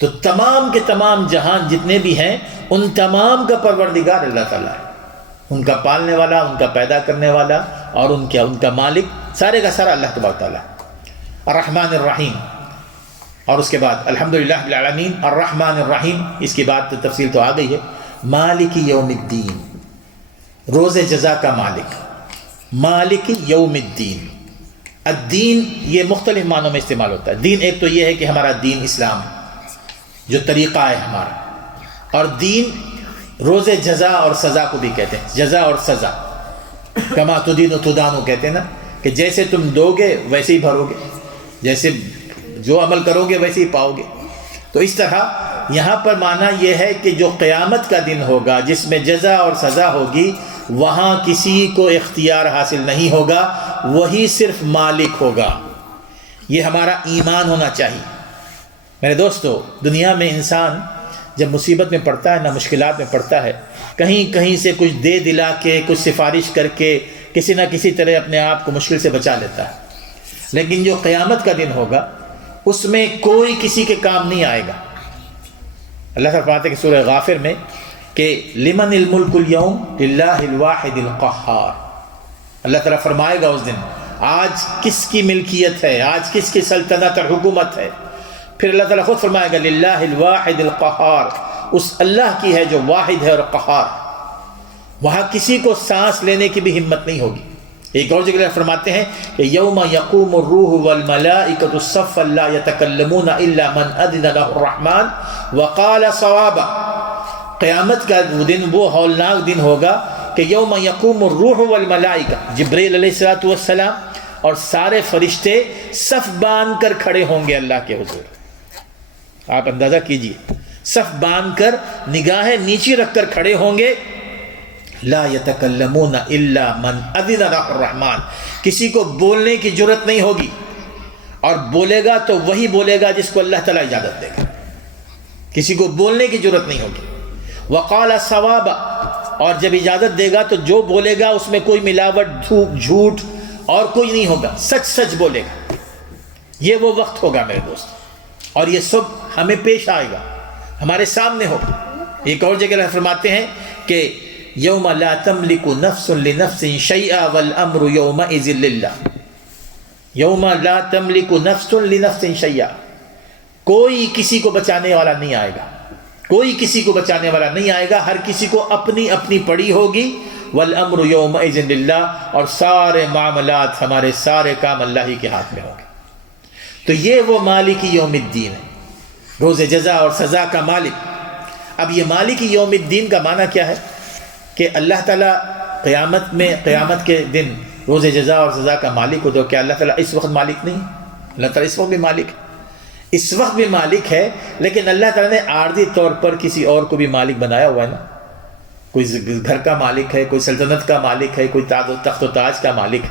تو تمام کے تمام جہان جتنے بھی ہیں، ان تمام کا پروردگار اللہ تعالیٰ ہے، ان کا پالنے والا، ان کا پیدا کرنے والا، اور ان کا مالک، سارے کا سارا اللہ تبارک تعالیٰ۔ الرحمن الرحیم، اور اس کے بعد الحمدللہ رب العالمین الرحمن الرحیم، اس کی بات تفصیل تو آ گئی ہے۔ مالک یوم الدین، روز جزا کا مالک، مالک یوم الدین۔ الدین یہ مختلف معنوں میں استعمال ہوتا ہے۔ دین ایک تو یہ ہے کہ ہمارا دین اسلام ہے، جو طریقہ ہے ہمارا، اور دین روز جزا اور سزا کو بھی کہتے ہیں، جزا اور سزا، کما تدین تدانو کہتے ہیں نا، کہ جیسے تم دو گے ویسے ہی بھرو گے، جیسے جو عمل کرو گے ویسے ہی پاؤ گے۔ تو اس طرح یہاں پر معنی یہ ہے کہ جو قیامت کا دن ہوگا جس میں جزا اور سزا ہوگی، وہاں کسی کو اختیار حاصل نہیں ہوگا، وہی صرف مالک ہوگا۔ یہ ہمارا ایمان ہونا چاہیے۔ میرے دوستو، دنیا میں انسان جب مصیبت میں پڑتا ہے، نہ مشکلات میں پڑتا ہے، کہیں کہیں سے کچھ دے دلا کے، کچھ سفارش کر کے کسی نہ کسی طرح اپنے آپ کو مشکل سے بچا لیتا ہے، لیکن جو قیامت کا دن ہوگا اس میں کوئی کسی کے کام نہیں آئے گا۔ اللہ تعالیٰ فرماتے ہیں کہ سورہ غافر میں کہ لمن الملک اليوم للہ الواحد القہار، اللہ تعالیٰ فرمائے گا اس دن آج کس کی ملکیت ہے، آج کس کی سلطنت اور حکومت ہے۔ پھر اللہ تعالیٰ خود فرمائے گا للہ الواحد القہار، اس اللہ کی ہے جو واحد ہے اور قہار۔ وہاں کسی کو سانس لینے کی بھی ہمت نہیں ہوگی۔ ایک اور جگہ فرماتے ہیں کہ یوم یقوم الروح والملائکۃ صفا لا یتکلمون الا من اذن له الرحمن وقال صوابا۔ قیامت کا دن وہ ہولناک دن ہوگا کہ یوم یقوم الروح والملائکہ، جبریل علیہ السلام اور سارے فرشتے صف باندھ کر کھڑے ہوں گے اللہ کے حضور۔ آپ اندازہ کیجئے، صف باندھ کر نگاہیں نیچے رکھ کر کھڑے ہوں گے۔ لا یتکلمون الا من اذن له الرحمن، کسی کو بولنے کی جرت نہیں ہوگی، اور بولے گا تو وہی بولے گا جس کو اللہ تعالیٰ اجازت دے گا، کسی کو بولنے کی جرت نہیں ہوگی۔ وقال صوابا، اور جب اجازت دے گا تو جو بولے گا اس میں کوئی ملاوٹ، جھوٹ اور کوئی نہیں ہوگا، سچ سچ بولے گا۔ یہ وہ وقت ہوگا میرے دوست، اور یہ سب ہمیں پیش آئے گا، ہمارے سامنے ہوگا۔ ایک اور جگہ اللہ فرماتے ہیں کہ یوم لا تملک نفس لنفس شیئا والامر یومئذ للہ، یوم لا تملک نفس لنفس شیئا، کوئی کسی کو بچانے والا نہیں آئے گا، کوئی کسی کو بچانے والا نہیں آئے گا، ہر کسی کو اپنی اپنی پڑی ہوگی۔ والامر یومئذ للہ، اور سارے معاملات، ہمارے سارے کام اللہ ہی کے ہاتھ میں ہوں گے۔ تو یہ وہ مالک یوم الدین ہے، روز جزا اور سزا کا مالک۔ اب یہ مالک یوم الدین کا معنی کیا ہے؟ کہ اللہ تعالیٰ قیامت کے دن روز جزا اور سزا کا مالک ہو، تو کیا اللہ تعالیٰ اس وقت مالک نہیں؟ اللہ تعالیٰ اس وقت بھی مالک ہے، اس وقت بھی مالک ہے، لیکن اللہ تعالیٰ نے عارضی طور پر کسی اور کو بھی مالک بنایا ہوا ہے نا۔ کوئی گھر کا مالک ہے، کوئی سلطنت کا مالک ہے، کوئی تخت و تاج کا مالک ہے،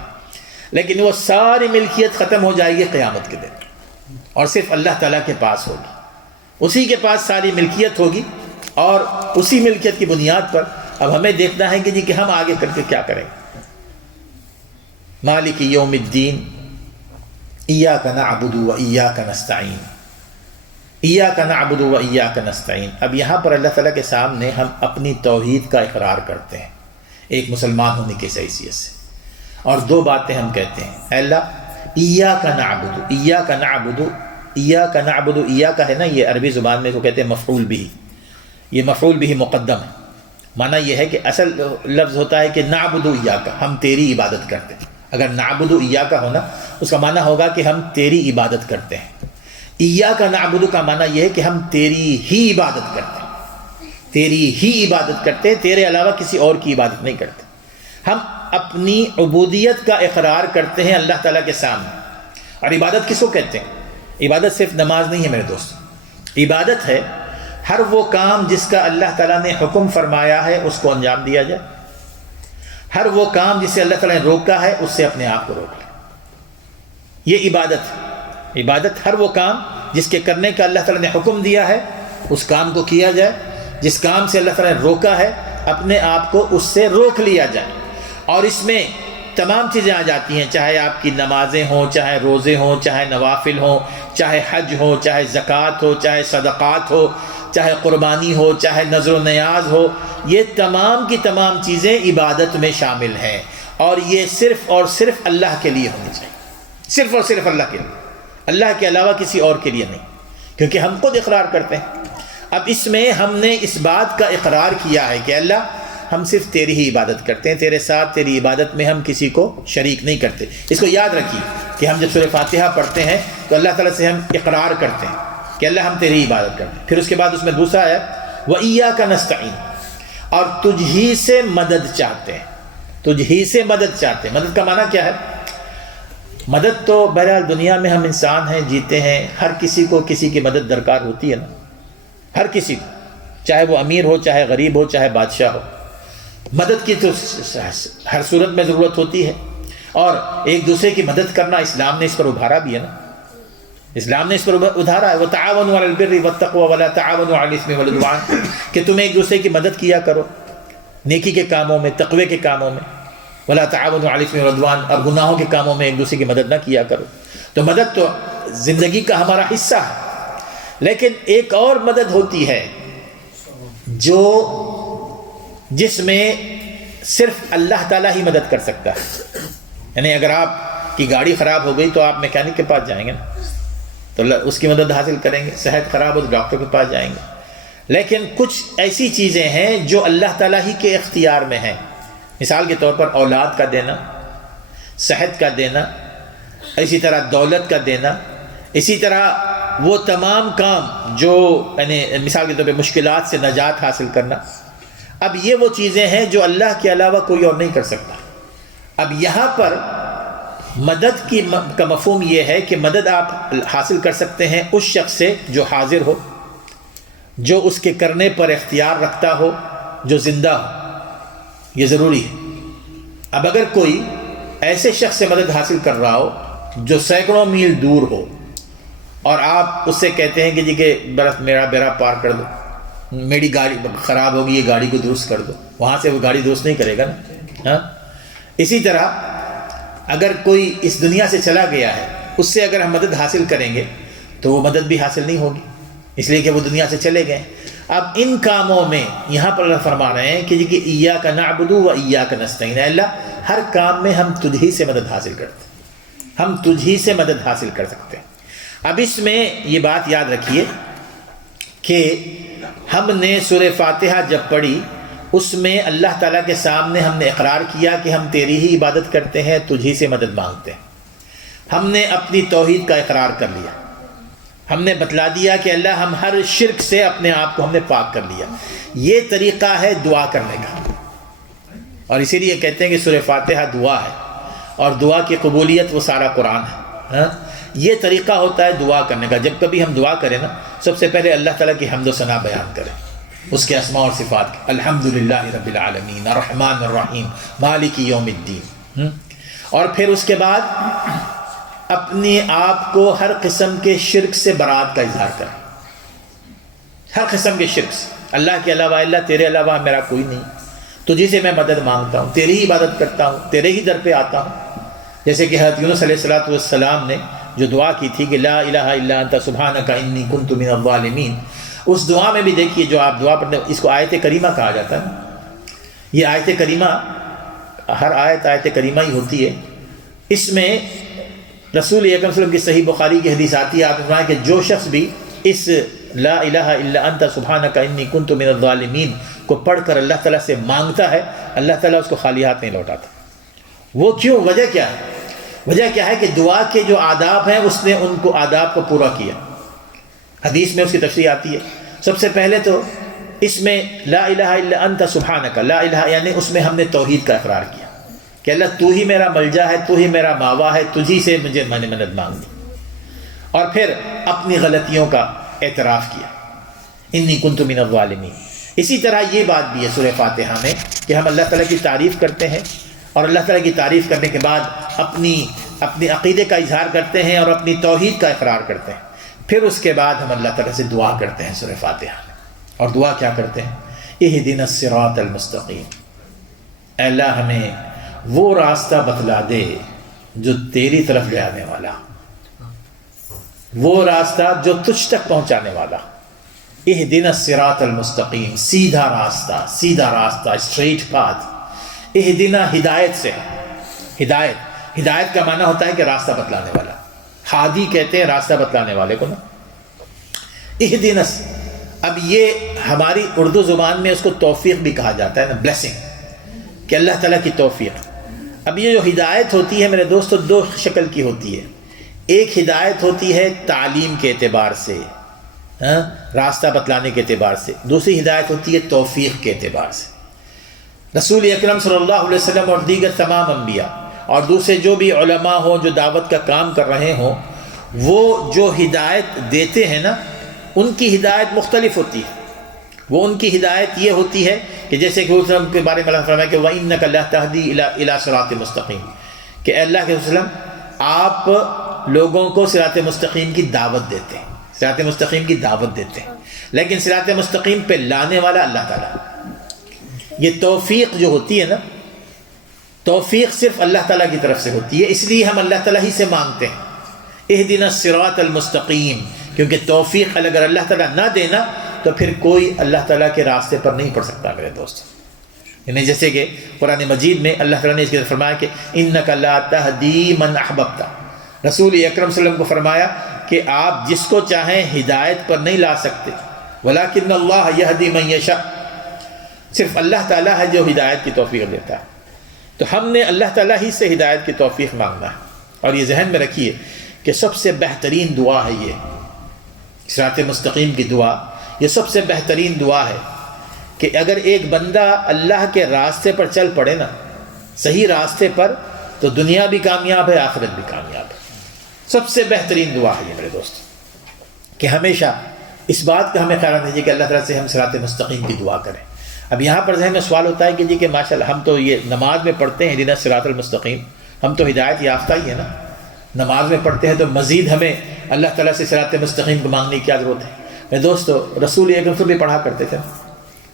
لیکن وہ ساری ملکیت ختم ہو جائے گی قیامت کے دن، اور صرف اللہ تعالیٰ کے پاس ہوگی، اسی کے پاس ساری ملکیت ہوگی، اور اسی ملکیت کی بنیاد پر اب ہمیں دیکھنا ہے کہ ہم آگے کر کے کیا کریں۔ مالک یوم الدین، ایاک نعبد و ایاک نستعین، ایاک نعبد و ایاک نستعین۔ اب یہاں پر اللہ تعالیٰ کے سامنے ہم اپنی توحید کا اقرار کرتے ہیں ایک مسلمان ہونے کی حیثیت سے، اور دو باتیں ہم کہتے ہیں، اے اللہ ایاک نعبد، ایاک نعبد، ایاک نعبد، ایاک ہے نا، یہ عربی زبان میں کو کہتے ہیں مفعول بھی، یہ مفعول بھی مقدم ہے۔ معنی یہ ہے کہ اصل لفظ ہوتا ہے کہ نعبد ایاک، ہم تیری عبادت کرتے ہیں۔ اگر نعبد ایاک ہونا، اس کا معنی ہوگا کہ ہم تیری عبادت کرتے ہیں۔ ایاک نعبد کا معنی یہ ہے کہ ہم تیری ہی عبادت کرتے ہیں، تیری ہی عبادت کرتے ہیں، تیرے علاوہ کسی اور کی عبادت نہیں کرتے۔ ہم اپنی عبودیت کا اقرار کرتے ہیں اللہ تعالیٰ کے سامنے۔ اور عبادت کس کو کہتے ہیں؟ عبادت صرف نماز نہیں ہے میرے دوست، عبادت ہے ہر وہ کام جس کا اللہ تعالیٰ نے حکم فرمایا ہے اس کو انجام دیا جائے، ہر وہ کام جسے اللہ تعالیٰ نے روکا ہے اس سے اپنے آپ کو روک لے، یہ عبادت ہے۔ عبادت ہر وہ کام جس کے کرنے کا اللہ تعالیٰ نے حکم دیا ہے اس کام کو کیا جائے، جس کام سے اللہ تعالیٰ نے روکا ہے اپنے آپ کو اس سے روک لیا جائے۔ اور اس میں تمام چیزیں آ جاتی ہیں، چاہے آپ کی نمازیں ہوں، چاہے روزے ہوں، چاہے نوافل ہوں، چاہے حج ہو، چاہے زکوٰۃ ہو، چاہے صدقات ہو، چاہے قربانی ہو، چاہے نذر و نیاز ہو، یہ تمام کی تمام چیزیں عبادت میں شامل ہیں، اور یہ صرف اور صرف اللہ کے لیے ہونی چاہیے، صرف اور صرف اللہ کے لیے، اللہ کے علاوہ کسی اور کے لیے نہیں۔ کیونکہ ہم خود اقرار کرتے ہیں۔ اب اس میں ہم نے اس بات کا اقرار کیا ہے کہ اللہ ہم صرف تیری ہی عبادت کرتے ہیں، تیرے ساتھ تیری عبادت میں ہم کسی کو شریک نہیں کرتے۔ اس کو یاد رکھیے کہ ہم جب سورہ فاتحہ پڑھتے ہیں تو اللہ تعالیٰ سے ہم اقرار کرتے ہیں کہ اللہ ہم تیری عبادت کرتے ہیں۔ پھر اس کے بعد اس میں دوسرا ہے وَإِيَّاكَ نَسْتَعِينُ، اور تجھ ہی سے مدد چاہتے ہیں، تجھ ہی سے مدد چاہتے ہیں۔ مدد کا معنی کیا ہے؟ مدد تو بہرحال دنیا میں ہم انسان ہیں، جیتے ہیں، ہر کسی کو کسی کی مدد درکار ہوتی ہے نا، ہر کسی کو، چاہے وہ امیر ہو، چاہے غریب ہو، چاہے بادشاہ ہو، مدد کی تو ہر صورت میں ضرورت ہوتی ہے۔ اور ایک دوسرے کی مدد کرنا اسلام نے اس پر ابھارا بھی ہے نا، اسلام نے اس پر ابھارا ہے وَتَعَاوَنُوا عَلَى الْبِرِّ وَالتَّقْوَىٰ وَلَا تَعَاوَنُوا عَلَى الْإِثْمِ وَالْعُدْوَانِ، کہ تم ایک دوسرے کی مدد کیا کرو نیکی کے کاموں میں، تقوی کے کاموں میں، وَلَا تَعَاوَنُوا عَلَى الْإِثْمِ وَالْعُدْوَانِ، اور گناہوں کے کاموں میں ایک دوسرے کی مدد نہ کیا کرو۔ تو مدد تو زندگی کا ہمارا حصہ ہے، لیکن ایک اور مدد ہوتی ہے جس میں صرف اللہ تعالیٰ ہی مدد کر سکتا ہے۔ یعنی اگر آپ کی گاڑی خراب ہو گئی تو آپ میکینک کے پاس جائیں گے نا، تو اس کی مدد حاصل کریں گے، صحت خراب ہو تو ڈاکٹر کے پاس جائیں گے۔ لیکن کچھ ایسی چیزیں ہیں جو اللہ تعالیٰ ہی کے اختیار میں ہیں، مثال کے طور پر اولاد کا دینا، صحت کا دینا، اسی طرح دولت کا دینا، اسی طرح وہ تمام کام جو یعنی مثال کے طور پہ مشکلات سے نجات حاصل کرنا۔ اب یہ وہ چیزیں ہیں جو اللہ کے علاوہ کوئی اور نہیں کر سکتا۔ اب یہاں پر مدد کا مفہوم یہ ہے کہ مدد آپ حاصل کر سکتے ہیں اس شخص سے جو حاضر ہو، جو اس کے کرنے پر اختیار رکھتا ہو، جو زندہ ہو، یہ ضروری ہے۔ اب اگر کوئی ایسے شخص سے مدد حاصل کر رہا ہو جو سینکڑوں میل دور ہو، اور آپ اس سے کہتے ہیں کہ جی کہ برف میرا بیڑا پار کر دو، میری گاڑی خراب ہوگی، یہ گاڑی کو درست کر دو، وہاں سے وہ گاڑی درست نہیں کرے گا نا۔ ہاں، اسی طرح اگر کوئی اس دنیا سے چلا گیا ہے، اس سے اگر ہم مدد حاصل کریں گے تو وہ مدد بھی حاصل نہیں ہوگی، اس لیے کہ وہ دنیا سے چلے گئے۔ اب ان کاموں میں یہاں پر اللہ فرما رہے ہیں کہ ایاک نعبد و ایاک نستعین، اللہ ہر کام میں ہم تجھ ہی سے مدد حاصل کرتے ہیں، ہم تجھ ہی سے مدد حاصل کر سکتے ہیں۔ اب اس میں یہ بات یاد رکھیے کہ ہم نے سورہ فاتحہ جب پڑھی، اس میں اللہ تعالیٰ کے سامنے ہم نے اقرار کیا کہ ہم تیری ہی عبادت کرتے ہیں، تجھ ہی سے مدد مانگتے ہیں۔ ہم نے اپنی توحید کا اقرار کر لیا، ہم نے بتلا دیا کہ اللہ ہم ہر شرک سے اپنے آپ کو ہم نے پاک کر لیا۔ یہ طریقہ ہے دعا کرنے کا، اور اسی لیے کہتے ہیں کہ سورہ فاتحہ دعا ہے، اور دعا کی قبولیت وہ سارا قرآن ہے۔ ہاں، یہ طریقہ ہوتا ہے دعا کرنے کا۔ جب کبھی ہم دعا کریں نا، سب سے پہلے اللہ تعالیٰ کی حمد و ثنا بیان کریں، اس کے اسماء اور صفات کی، الحمدللہ رب العالمین الرحمن الرحیم مالک یوم الدین، اور پھر اس کے بعد اپنے آپ کو ہر قسم کے شرک سے برات کا اظہار کریں، ہر قسم کے شرک سے۔ اللہ کے علاوہ، اللہ تیرے علاوہ میرا کوئی نہیں، تجھی سے میں مدد مانگتا ہوں، تیری ہی عبادت کرتا ہوں، تیرے ہی در پہ آتا ہوں۔ جیسے کہ حضرت یونس علیہ السلام نے جو دعا کی تھی کہ لا الہ الا انت سبحانک انی کنت من الظالمین، اس دعا میں بھی دیکھیے جو آپ دعا پڑھتے ہیں، اس کو آیت کریمہ کہا جاتا ہے۔ یہ آیت کریمہ، ہر آیت کریمہ ہی ہوتی ہے۔ اس میں رسول اکرم صلی اللہ علیہ وسلم کی صحیح بخاری کی حدیث آتی ہے، آپ نے فرمایا کہ جو شخص بھی اس لا الہ الا انت سبحانک انی کنت من الظالمین کو پڑھ کر اللہ تعالیٰ سے مانگتا ہے، اللہ تعالیٰ اس کو خالی ہاتھ نہیں لوٹاتا۔ وہ کیوں؟ وجہ کیا ہے؟ وجہ کیا ہے کہ دعا کے جو آداب ہیں اس نے ان کو آداب کو پورا کیا۔ حدیث میں اس کی تشریح آتی ہے۔ سب سے پہلے تو اس میں لا الہ الا انت سبحانک، لا الہ یعنی اس میں ہم نے توحید کا اقرار کیا کہ اللہ تو ہی میرا ملجا ہے، تو ہی میرا ماوا ہے، تجھی سے میں نے مدد مانگی، اور پھر اپنی غلطیوں کا اعتراف کیا، انی کنت من الظالمین۔ اسی طرح یہ بات بھی ہے سورہ فاتحہ میں کہ ہم اللہ تعالیٰ کی تعریف کرتے ہیں، اور اللہ تعالیٰ کی تعریف کرنے کے بعد اپنی عقیدے کا اظہار کرتے ہیں اور اپنی توحید کا اقرار کرتے ہیں۔ پھر اس کے بعد ہم اللہ تعالیٰ سے دعا کرتے ہیں سورہ فاتحہ میں، اور دعا کیا کرتے ہیں؟ اہدنا الصراط المستقیم، اے اللہ ہمیں وہ راستہ بتلا دے جو تیری طرف لے آنے والا، وہ راستہ جو تجھ تک پہنچانے والا۔ اہدنا الصراط المستقیم، سیدھا راستہ، اسٹریٹ پاتھ۔ اہدنا ہدایت سے، ہدایت کا معنی ہوتا ہے کہ راستہ بتلانے والا، ہادی کہتے ہیں راستہ بتلانے والے کو نا۔ اہدنا، اب یہ ہماری اردو زبان میں اس کو توفیق بھی کہا جاتا ہے نا، بلیسنگ، کہ اللہ تعالیٰ کی توفیق۔ اب یہ جو ہدایت ہوتی ہے میرے دوستو دو شکل کی ہوتی ہے، ایک ہدایت ہوتی ہے تعلیم کے اعتبار سے، راستہ بتلانے کے اعتبار سے، دوسری ہدایت ہوتی ہے توفیق کے اعتبار سے۔ رسول اکرم صلی اللہ علیہ وسلم اور دیگر تمام انبیاء اور دوسرے جو بھی علماء ہوں جو دعوت کا کام کر رہے ہوں، وہ جو ہدایت دیتے ہیں نا، ان کی ہدایت مختلف ہوتی ہے۔ وہ ان کی ہدایت یہ ہوتی ہے کہ جیسے کہ حضور کے بارے میں اللہ فرمایا کہ وَإِنَّكَ لَتَهْدِي إِلَى صِرَاطٍ مُسْتَقِيمٍ، کہ اللہ کے وسلم آپ لوگوں کو صراط مستقیم کی دعوت دیتے ہیں، صراط مستقیم کی دعوت دیتے ہیں، لیکن صراط مستقیم پہ لانے والا اللہ تعالیٰ۔ یہ توفیق جو ہوتی ہے نا، توفیق صرف اللہ تعالیٰ کی طرف سے ہوتی ہے، اس لیے ہم اللہ تعالیٰ ہی سے مانگتے ہیں اہدنا الصراط المستقیم، کیونکہ توفیق اگر اللہ تعالیٰ نہ دینا تو پھر کوئی اللہ تعالیٰ کے راستے پر نہیں پڑ سکتا میرے دوست۔ یعنی جیسے کہ قرآن مجید میں اللہ تعالیٰ نے اس کے فرمایا کہ انک لا تہدی من احببت، رسول اکرم صلی اللہ علیہ وسلم کو فرمایا کہ آپ جس کو چاہیں ہدایت پر نہیں لا سکتے، ولکن اللہ یہدی من یشاء، صرف اللہ تعالیٰ ہے جو ہدایت کی توفیق دیتا ہے۔ تو ہم نے اللہ تعالیٰ ہی سے ہدایت کی توفیق مانگنا ہے، اور یہ ذہن میں رکھیے کہ سب سے بہترین دعا ہے یہ صراط مستقیم کی دعا، یہ سب سے بہترین دعا ہے کہ اگر ایک بندہ اللہ کے راستے پر چل پڑے نا، صحیح راستے پر، تو دنیا بھی کامیاب ہے، آخرت بھی کامیاب ہے۔ سب سے بہترین دعا ہے یہ میرے دوست، کہ ہمیشہ اس بات کا ہمیں خیال رکھنا چاہیے کہ اللہ تعالیٰ سے ہم صراط مستقیم کی دعا کریں۔ اب یہاں پر ذہن میں سوال ہوتا ہے کہ جی کہ ماشاءاللہ ہم تو یہ نماز میں پڑھتے ہیں اہدنا الصراط المستقیم، ہم تو ہدایت یافتہ ہی ہے نا، نماز میں پڑھتے ہیں تو مزید ہمیں اللہ تعالیٰ سے صراط مستقیم کو مانگنے کی کیا ضرورت ہے؟ میرے دوستو رسول اکرم سے بھی پڑھا کرتے تھے،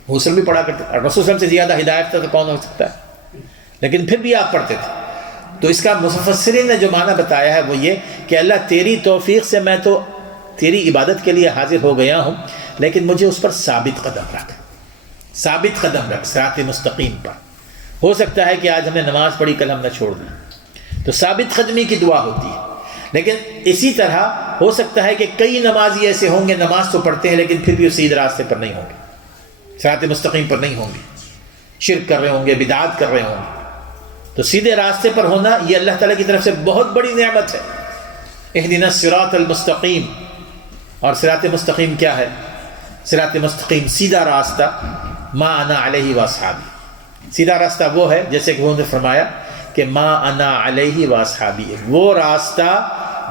حسن بھی پڑھا کرتے تھے، اور رسول سے زیادہ ہدایت تو کون ہو سکتا ہے، لیکن پھر بھی آپ پڑھتے تھے۔ تو اس کا مفسرین نے جو معنی بتایا ہے وہ یہ کہ اللہ تیری توفیق سے میں تو تیری عبادت کے لیے حاضر ہو گیا ہوں، لیکن مجھے اس پر ثابت قدم رکھ، ثابت قدم رکھ صراط مستقیم پر۔ ہو سکتا ہے کہ آج ہم نے نماز پڑھی کل ہم نہ چھوڑ دیں، تو ثابت قدمی کی دعا ہوتی ہے۔ لیکن اسی طرح ہو سکتا ہے کہ کئی نمازی ایسے ہوں گے نماز تو پڑھتے ہیں لیکن پھر بھی وہ سیدھے راستے پر نہیں ہوں گے، صراط مستقیم پر نہیں ہوں گے، شرک کر رہے ہوں گے، بدعات کر رہے ہوں گے۔ تو سیدھے راستے پر ہونا یہ اللہ تعالیٰ کی طرف سے بہت بڑی نعمت ہے۔ اہدنا الصراط المستقیم، اور صراط مستقیم کیا ہے؟ صراط مستقیم سیدھا راستہ، ما انا علیہ واصحابی، سیدھا راستہ وہ ہے جیسے کہ انہوں نے فرمایا کہ ما انا علیہ واصحابی، وہ راستہ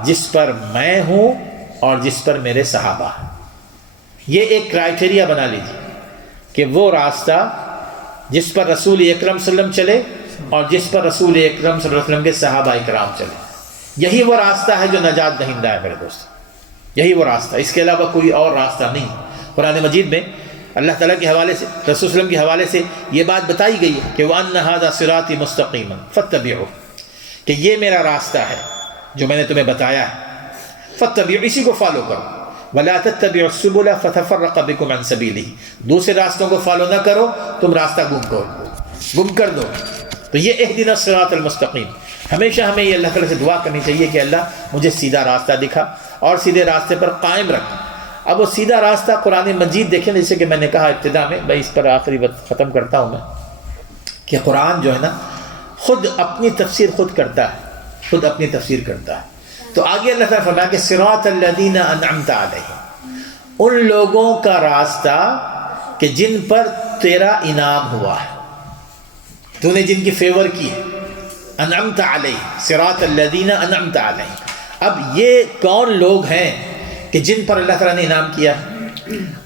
جس پر میں ہوں اور جس پر میرے صحابہ ہیں۔ یہ ایک کرائٹیریا بنا لیجیے کہ وہ راستہ جس پر رسول اکرم صلی اللہ علیہ وسلم چلے اور جس پر رسول اکرم صلی اللہ علیہ وسلم کے صحابہ اکرام چلے، یہی وہ راستہ ہے جو نجات دہندہ ہے میرے دوست، یہی وہ راستہ، اس کے علاوہ کوئی اور راستہ نہیں۔ قرآن مجید میں اللہ تعالیٰ کے حوالے سے، رسول صلی اللہ علیہ وسلم کے حوالے سے یہ بات بتائی گئی ہے کہ وَأَنَّ هَذَا صِرَاطِي مُسْتَقِيمًا فَاتَّبِعُوهُ، کہ یہ میرا راستہ ہے جو میں نے تمہیں بتایا ہے، فَاتَّبِعُوهُ، اسی کو فالو کرو، وَلَا تَتَّبِعُوا السُّبُلَ فَتَفَرَّقَ بِكُمْ عَنْ سَبِيلِهِ، دوسرے راستوں کو فالو نہ کرو تم راستہ گم کر دو۔ تو یہ اہدنا الصراط المستقیم، ہمیشہ ہمیں یہ اللہ تعالیٰ سے دعا کرنی چاہیے کہ اللہ مجھے سیدھا راستہ دکھا اور سیدھے راستے پر قائم رکھ۔ اب وہ سیدھا راستہ قرآن مجید دیکھیں، جیسے کہ میں نے کہا ابتدا میں، میں اس پر آخری وقت ختم کرتا ہوں میں، کہ قرآن جو ہے نا خود اپنی تفسیر خود کرتا ہے، خود اپنی تفسیر کرتا ہے۔ تو آگے اللہ تعالیٰ فرمایا کہ صراط الذین انعمت علیہم، ان لوگوں کا راستہ کہ جن پر تیرا انعام ہوا ہے، تو نے جن کی فیور کی ہے، انعمت علیہ، صراط الذین انعمت علیہ۔ اب یہ کون لوگ ہیں کہ جن پر اللہ تعالیٰ نے انعام کیا؟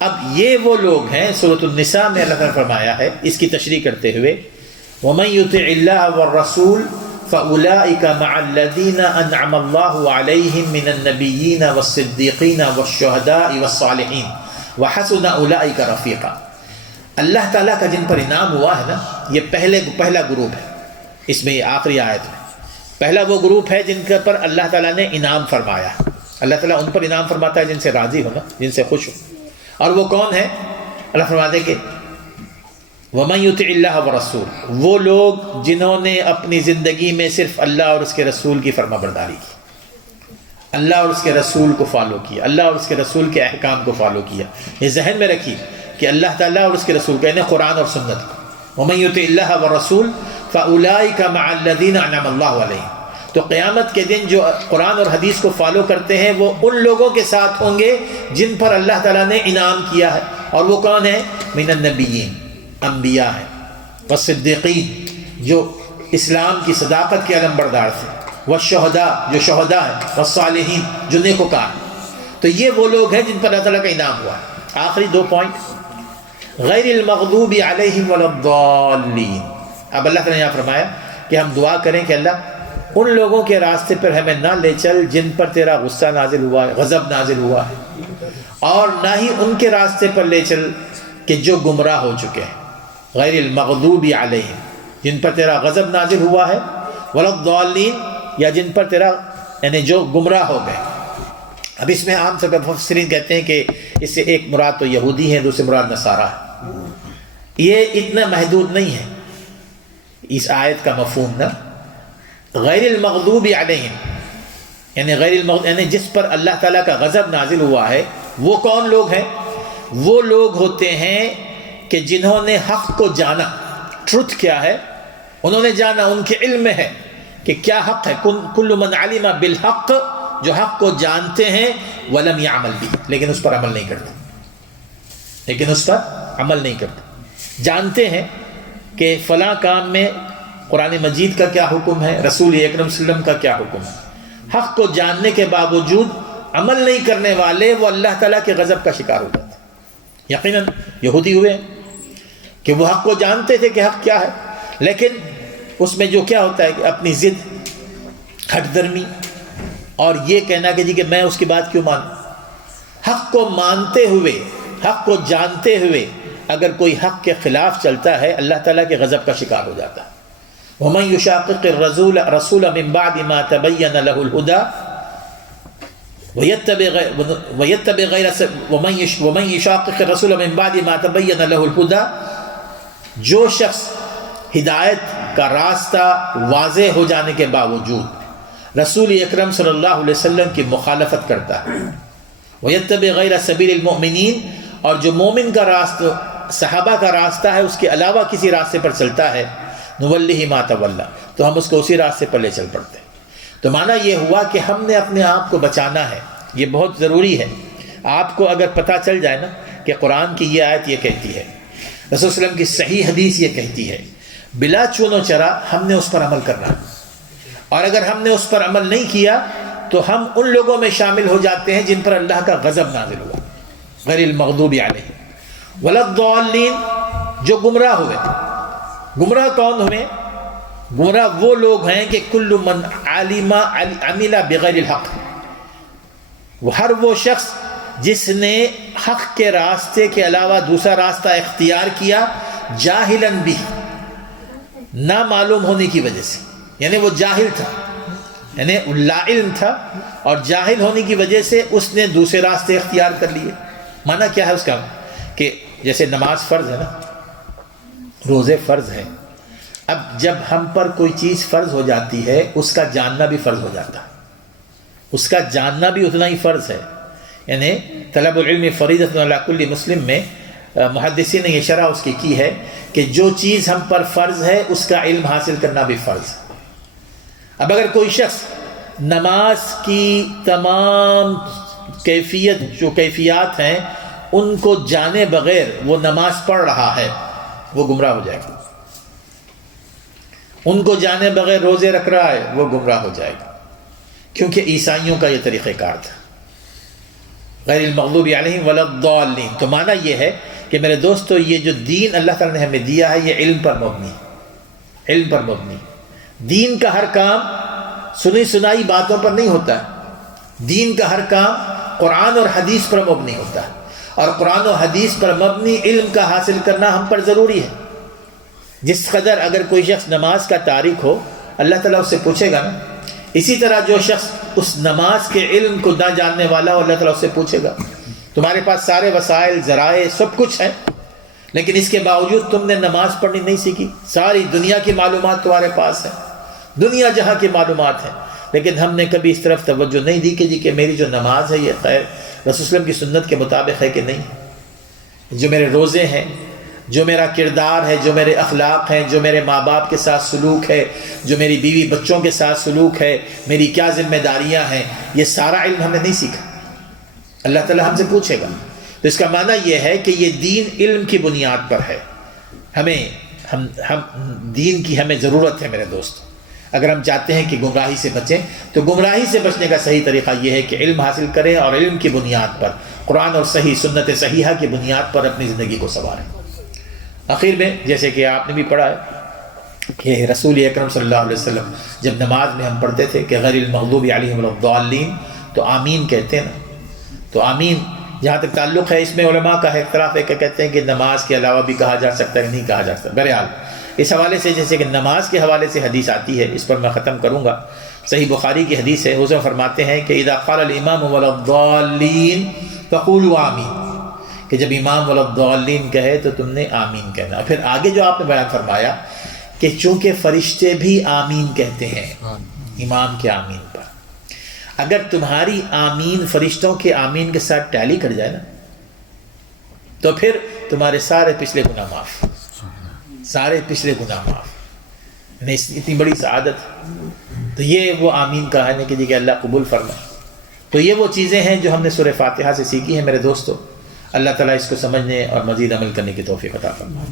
اب یہ وہ لوگ ہیں، سورۃ النساء میں اللہ تعالیٰ نے فرمایا ہے اس کی تشریح کرتے ہوئے، وَمَن يُطِعِ اللَّهَ وَالرَّسُولَ فَأُولَٰئِكَ مَعَ الَّذِينَ أَنْعَمَ اللَّهُ عَلَيْهِم مِّنَ النَّبِيِّينَ وَالصِّدِّيقِينَ وَالشُّهَدَاءِ وَالصَّالِحِينَ وَحَسُنَ أُولَٰئِكَ رَفِيقًا۔ اللہ تعالیٰ کا جن پر انعام ہوا ہے نا، یہ پہلا گروپ ہے، اس میں یہ آخری آیت میں پہلا وہ گروپ ہے جن کے پر اللہ تعالیٰ نے انعام فرمایا۔ اللہ تعالیٰ ان پر انعام فرماتا ہے جن سے راضی ہو نا، جن سے خوش ہو۔ اور وہ کون ہے؟ اللہ فرماتے کہ وَمَن يُطِعِ اللَّهَ وَرَسُولَهُ، وہ لوگ جنہوں نے اپنی زندگی میں صرف اللہ اور اس کے رسول کی فرما برداری کی۔ اللہ اور اس کے رسول کو فالو کیا، اللہ اور اس کے رسول کے احکام کو فالو کیا۔ یہ ذہن میں رکھیے کہ اللہ تعالیٰ اور اس کے رسول کا، یعنی قرآن اور سنت کو، وَمَن يُطِعِ اللَّهَ وَالرَّسُولَ فَأُولَٰئِكَ مَعَ الَّذِينَ أَنْعَمَ اللَّهُ عَلَيْهِمْ۔ تو قیامت کے دن جو قرآن اور حدیث کو فالو کرتے ہیں وہ ان لوگوں کے ساتھ ہوں گے جن پر اللہ تعالیٰ نے انعام کیا ہے، اور وہ کون ہے؟ من النبیین، انبیاء ہیں، والصدیقین جو اسلام کی صداقت کے علمبردار تھے، والشہداء جو شہداء ہیں، والصالحین جو نیکوکار ہیں۔ تو یہ وہ لوگ ہیں جن پر اللہ تعالیٰ کا انعام ہوا۔ آخری 2 پوائنٹ، غیر المغضوب علیہم ولا الضالین۔ اب اللہ تعالیٰ نے یہاں فرمایا کہ ہم دعا کریں کہ اللہ ان لوگوں کے راستے پر ہمیں نہ لے چل جن پر تیرا غصہ نازل ہوا ہے، غضب نازل ہوا ہے، اور نہ ہی ان کے راستے پر لے چل کہ جو گمراہ ہو چکے ہیں، غیر المغضوب علیہم جن پر تیرا غضب نازل ہوا ہے، ولا الضالین یا جن پر تیرا یعنی جو گمراہ ہو گئے۔ اب اس میں عام طور پر مفسرین کہتے ہیں کہ اس سے ایک مراد تو یہودی ہے، دوسری مراد نصارہ ہے۔ یہ اتنا محدود نہیں ہے اس آیت کا مفہوم نا۔ غیر المغضوب علیہم یعنی غیر المغضوب یعنی جس پر اللہ تعالیٰ کا غضب نازل ہوا ہے، وہ کون لوگ ہیں؟ وہ لوگ ہوتے ہیں کہ جنہوں نے حق کو جانا، ٹروتھ کیا ہے انہوں نے جانا، ان کے علم میں ہے کہ کیا حق ہے۔ کل من علم بالحق، جو حق کو جانتے ہیں، ولم یعمل بھی، لیکن اس پر عمل نہیں کرتے، جانتے ہیں کہ فلاں کام میں قرآن مجید کا کیا حکم ہے، رسول اکرم صلی اللہ علیہ وسلم کا کیا حکم ہے۔ حق کو جاننے کے باوجود عمل نہیں کرنے والے وہ اللہ تعالیٰ کے غضب کا شکار ہو جاتے ہیں۔ یقیناً یہودی ہوئے کہ وہ حق کو جانتے تھے کہ حق کیا ہے، لیکن اس میں جو کیا ہوتا ہے کہ اپنی ضد، ہٹ درمی، اور یہ کہنا کہ جی کہ میں اس کی بات کیوں مانوں۔ حق کو مانتے ہوئے، حق کو جانتے ہوئے اگر کوئی حق کے خلاف چلتا ہے اللہ تعالیٰ کے غضب کا شکار ہو جاتا ہے۔ وَمَن يُشَاقِقِ الرَّسُولَ مِن بَعْدِ مَا تَبَيَّنَ لَهُ الْهُدَى وَمَن يُشَاقِقِ الرَّسُولَ مِن بَعْدِ مَا تَبَيَّنَ لَهُ الْهُدَى، جو شخص ہدایت کا راستہ واضح ہو جانے کے باوجود رسول اکرم صلی اللہ علیہ وسلم کی مخالفت کرتا ہے، وَيَتَّبِعْ غَيْرَ سَبِيلِ الْمُؤْمِنِينَ، اور جو مومن کا راستہ، صحابہ کا راستہ ہے، اس کے علاوہ کسی راستے پر چلتا ہے، نُوَلِّهِ مَا تَوَلَّى، تو ہم اس کو اسی راستے پر لے چل پڑتے ہیں۔ تو معنی یہ ہوا کہ ہم نے اپنے آپ کو بچانا ہے، یہ بہت ضروری ہے۔ آپ کو اگر پتہ چل جائے نا کہ قرآن کی یہ آیت یہ کہتی ہے، رسول صلی اللہ علیہ وسلم کی صحیح حدیث یہ کہتی ہے، بلا چون و چرا ہم نے اس پر عمل کرنا ہے، اور اگر ہم نے اس پر عمل نہیں کیا تو ہم ان لوگوں میں شامل ہو جاتے ہیں جن پر اللہ کا غضب نازل ہوا، غیر المغضوب علیہم ولا الضالین، جو گمراہ ہوئے۔ گمراہ کون ہوئے؟ گمراہ وہ لوگ ہیں کہ کل من عمل بغیر الحق، ہر وہ شخص جس نے حق کے راستے کے علاوہ دوسرا راستہ اختیار کیا، جاہلاً بھی، نہ معلوم ہونے کی وجہ سے، یعنی وہ جاہل تھا، یعنی لا علم تھا، اور جاہل ہونے کی وجہ سے اس نے دوسرے راستے اختیار کر لیے۔ معنی کیا ہے اس کا؟ کہ جیسے نماز فرض ہے نا، روزے فرض ہیں، اب جب ہم پر کوئی چیز فرض ہو جاتی ہے اس کا جاننا بھی فرض ہو جاتا ہے، اس کا جاننا بھی اتنا ہی فرض ہے۔ یعنی طلب العلم فریضۃ علی کل مسلم میں محدثین نے یہ شرح اس کی ہے کہ جو چیز ہم پر فرض ہے اس کا علم حاصل کرنا بھی فرض ہے۔ اب اگر کوئی شخص نماز کی تمام کیفیات ہیں ان کو جانے بغیر وہ نماز پڑھ رہا ہے، وہ گمراہ ہو جائے گا۔ ان کو جانے بغیر روزے رکھ رہا ہے، وہ گمراہ ہو جائے گا، کیونکہ عیسائیوں کا یہ طریقہ کار تھا، غیر المغضوب علیہم ولا الضالین۔ تو معنی یہ ہے کہ میرے دوستو، یہ جو دین اللہ تعالیٰ نے ہمیں دیا ہے یہ علم پر مبنی، علم پر مبنی۔ دین کا ہر کام سنی سنائی باتوں پر نہیں ہوتا ہے، دین کا ہر کام قرآن اور حدیث پر مبنی ہوتا ہے، اور قرآن و حدیث پر مبنی علم کا حاصل کرنا ہم پر ضروری ہے۔ جس قدر اگر کوئی شخص نماز کا تارک ہو اللہ تعالیٰ اس سے پوچھے گا نا، اسی طرح جو شخص اس نماز کے علم کو نہ جاننے والا ہو اللہ تعالیٰ اس سے پوچھے گا۔ تمہارے پاس سارے وسائل، ذرائع، سب کچھ ہے، لیکن اس کے باوجود تم نے نماز پڑھنی نہیں سیکھی۔ ساری دنیا کی معلومات تمہارے پاس ہے، دنیا جہاں کی معلومات ہیں، لیکن ہم نے کبھی اس طرف توجہ نہیں دی کہ جی کہ میری جو نماز ہے یہ خیر رسول اللہ علیہ وسلم کی سنت کے مطابق ہے کہ نہیں، جو میرے روزے ہیں، جو میرا کردار ہے، جو میرے اخلاق ہیں، جو میرے ماں باپ کے ساتھ سلوک ہے، جو میری بیوی بچوں کے ساتھ سلوک ہے، میری کیا ذمہ داریاں ہیں، یہ سارا علم ہم نے نہیں سیکھا۔ اللہ تعالیٰ ہم سے پوچھے گا۔ تو اس کا معنی یہ ہے کہ یہ دین علم کی بنیاد پر ہے۔ ہم دین کی ہمیں ضرورت ہے میرے دوست۔ اگر ہم چاہتے ہیں کہ گمراہی سے بچیں تو گمراہی سے بچنے کا صحیح طریقہ یہ ہے کہ علم حاصل کریں اور علم کی بنیاد پر، قرآن اور صحیح سنت صحیحہ کی بنیاد پر اپنی زندگی کو سنواریں۔ آخر میں جیسے کہ آپ نے بھی پڑھا ہے کہ رسول اکرم صلی اللہ علیہ وسلم جب نماز میں ہم پڑھتے تھے کہ غیر المغضوب علیہم ولا الضالین تو آمین کہتے ہیں نا، تو آمین جہاں تک تعلق ہے اس میں علماء کا اختلاف ہے کہ کہتے ہیں کہ نماز کے علاوہ بھی کہا جا سکتا ہے کہ نہیں کہا جا سکتا۔ بہرحال اس حوالے سے جیسے کہ نماز کے حوالے سے حدیث آتی ہے، اس پر میں ختم کروں گا۔ صحیح بخاری کی حدیث ہے، حضور فرماتے ہیں کہ اذا قال الامام ولا الضالین فقولوا آمین، کہ جب امام ولا الضالین کہے تو تم نے آمین کہنا۔ پھر آگے جو آپ نے بیان فرمایا کہ چونکہ فرشتے بھی آمین کہتے ہیں امام کے آمین پر، اگر تمہاری آمین فرشتوں کے آمین کے ساتھ ٹیلی کر جائے نا تو پھر تمہارے سارے پچھلے گناہ معاف، سارے پچھلے گناہ معاف۔ اتنی بڑی سعادت، تو یہ وہ آمین کا ہے کہ جی کہ اللہ قبول فرمائے۔ تو یہ وہ چیزیں ہیں جو ہم نے سورہ فاتحہ سے سیکھی ہیں میرے دوستو۔ اللہ تعالیٰ اس کو سمجھنے اور مزید عمل کرنے کی توفیق عطا فرمائے۔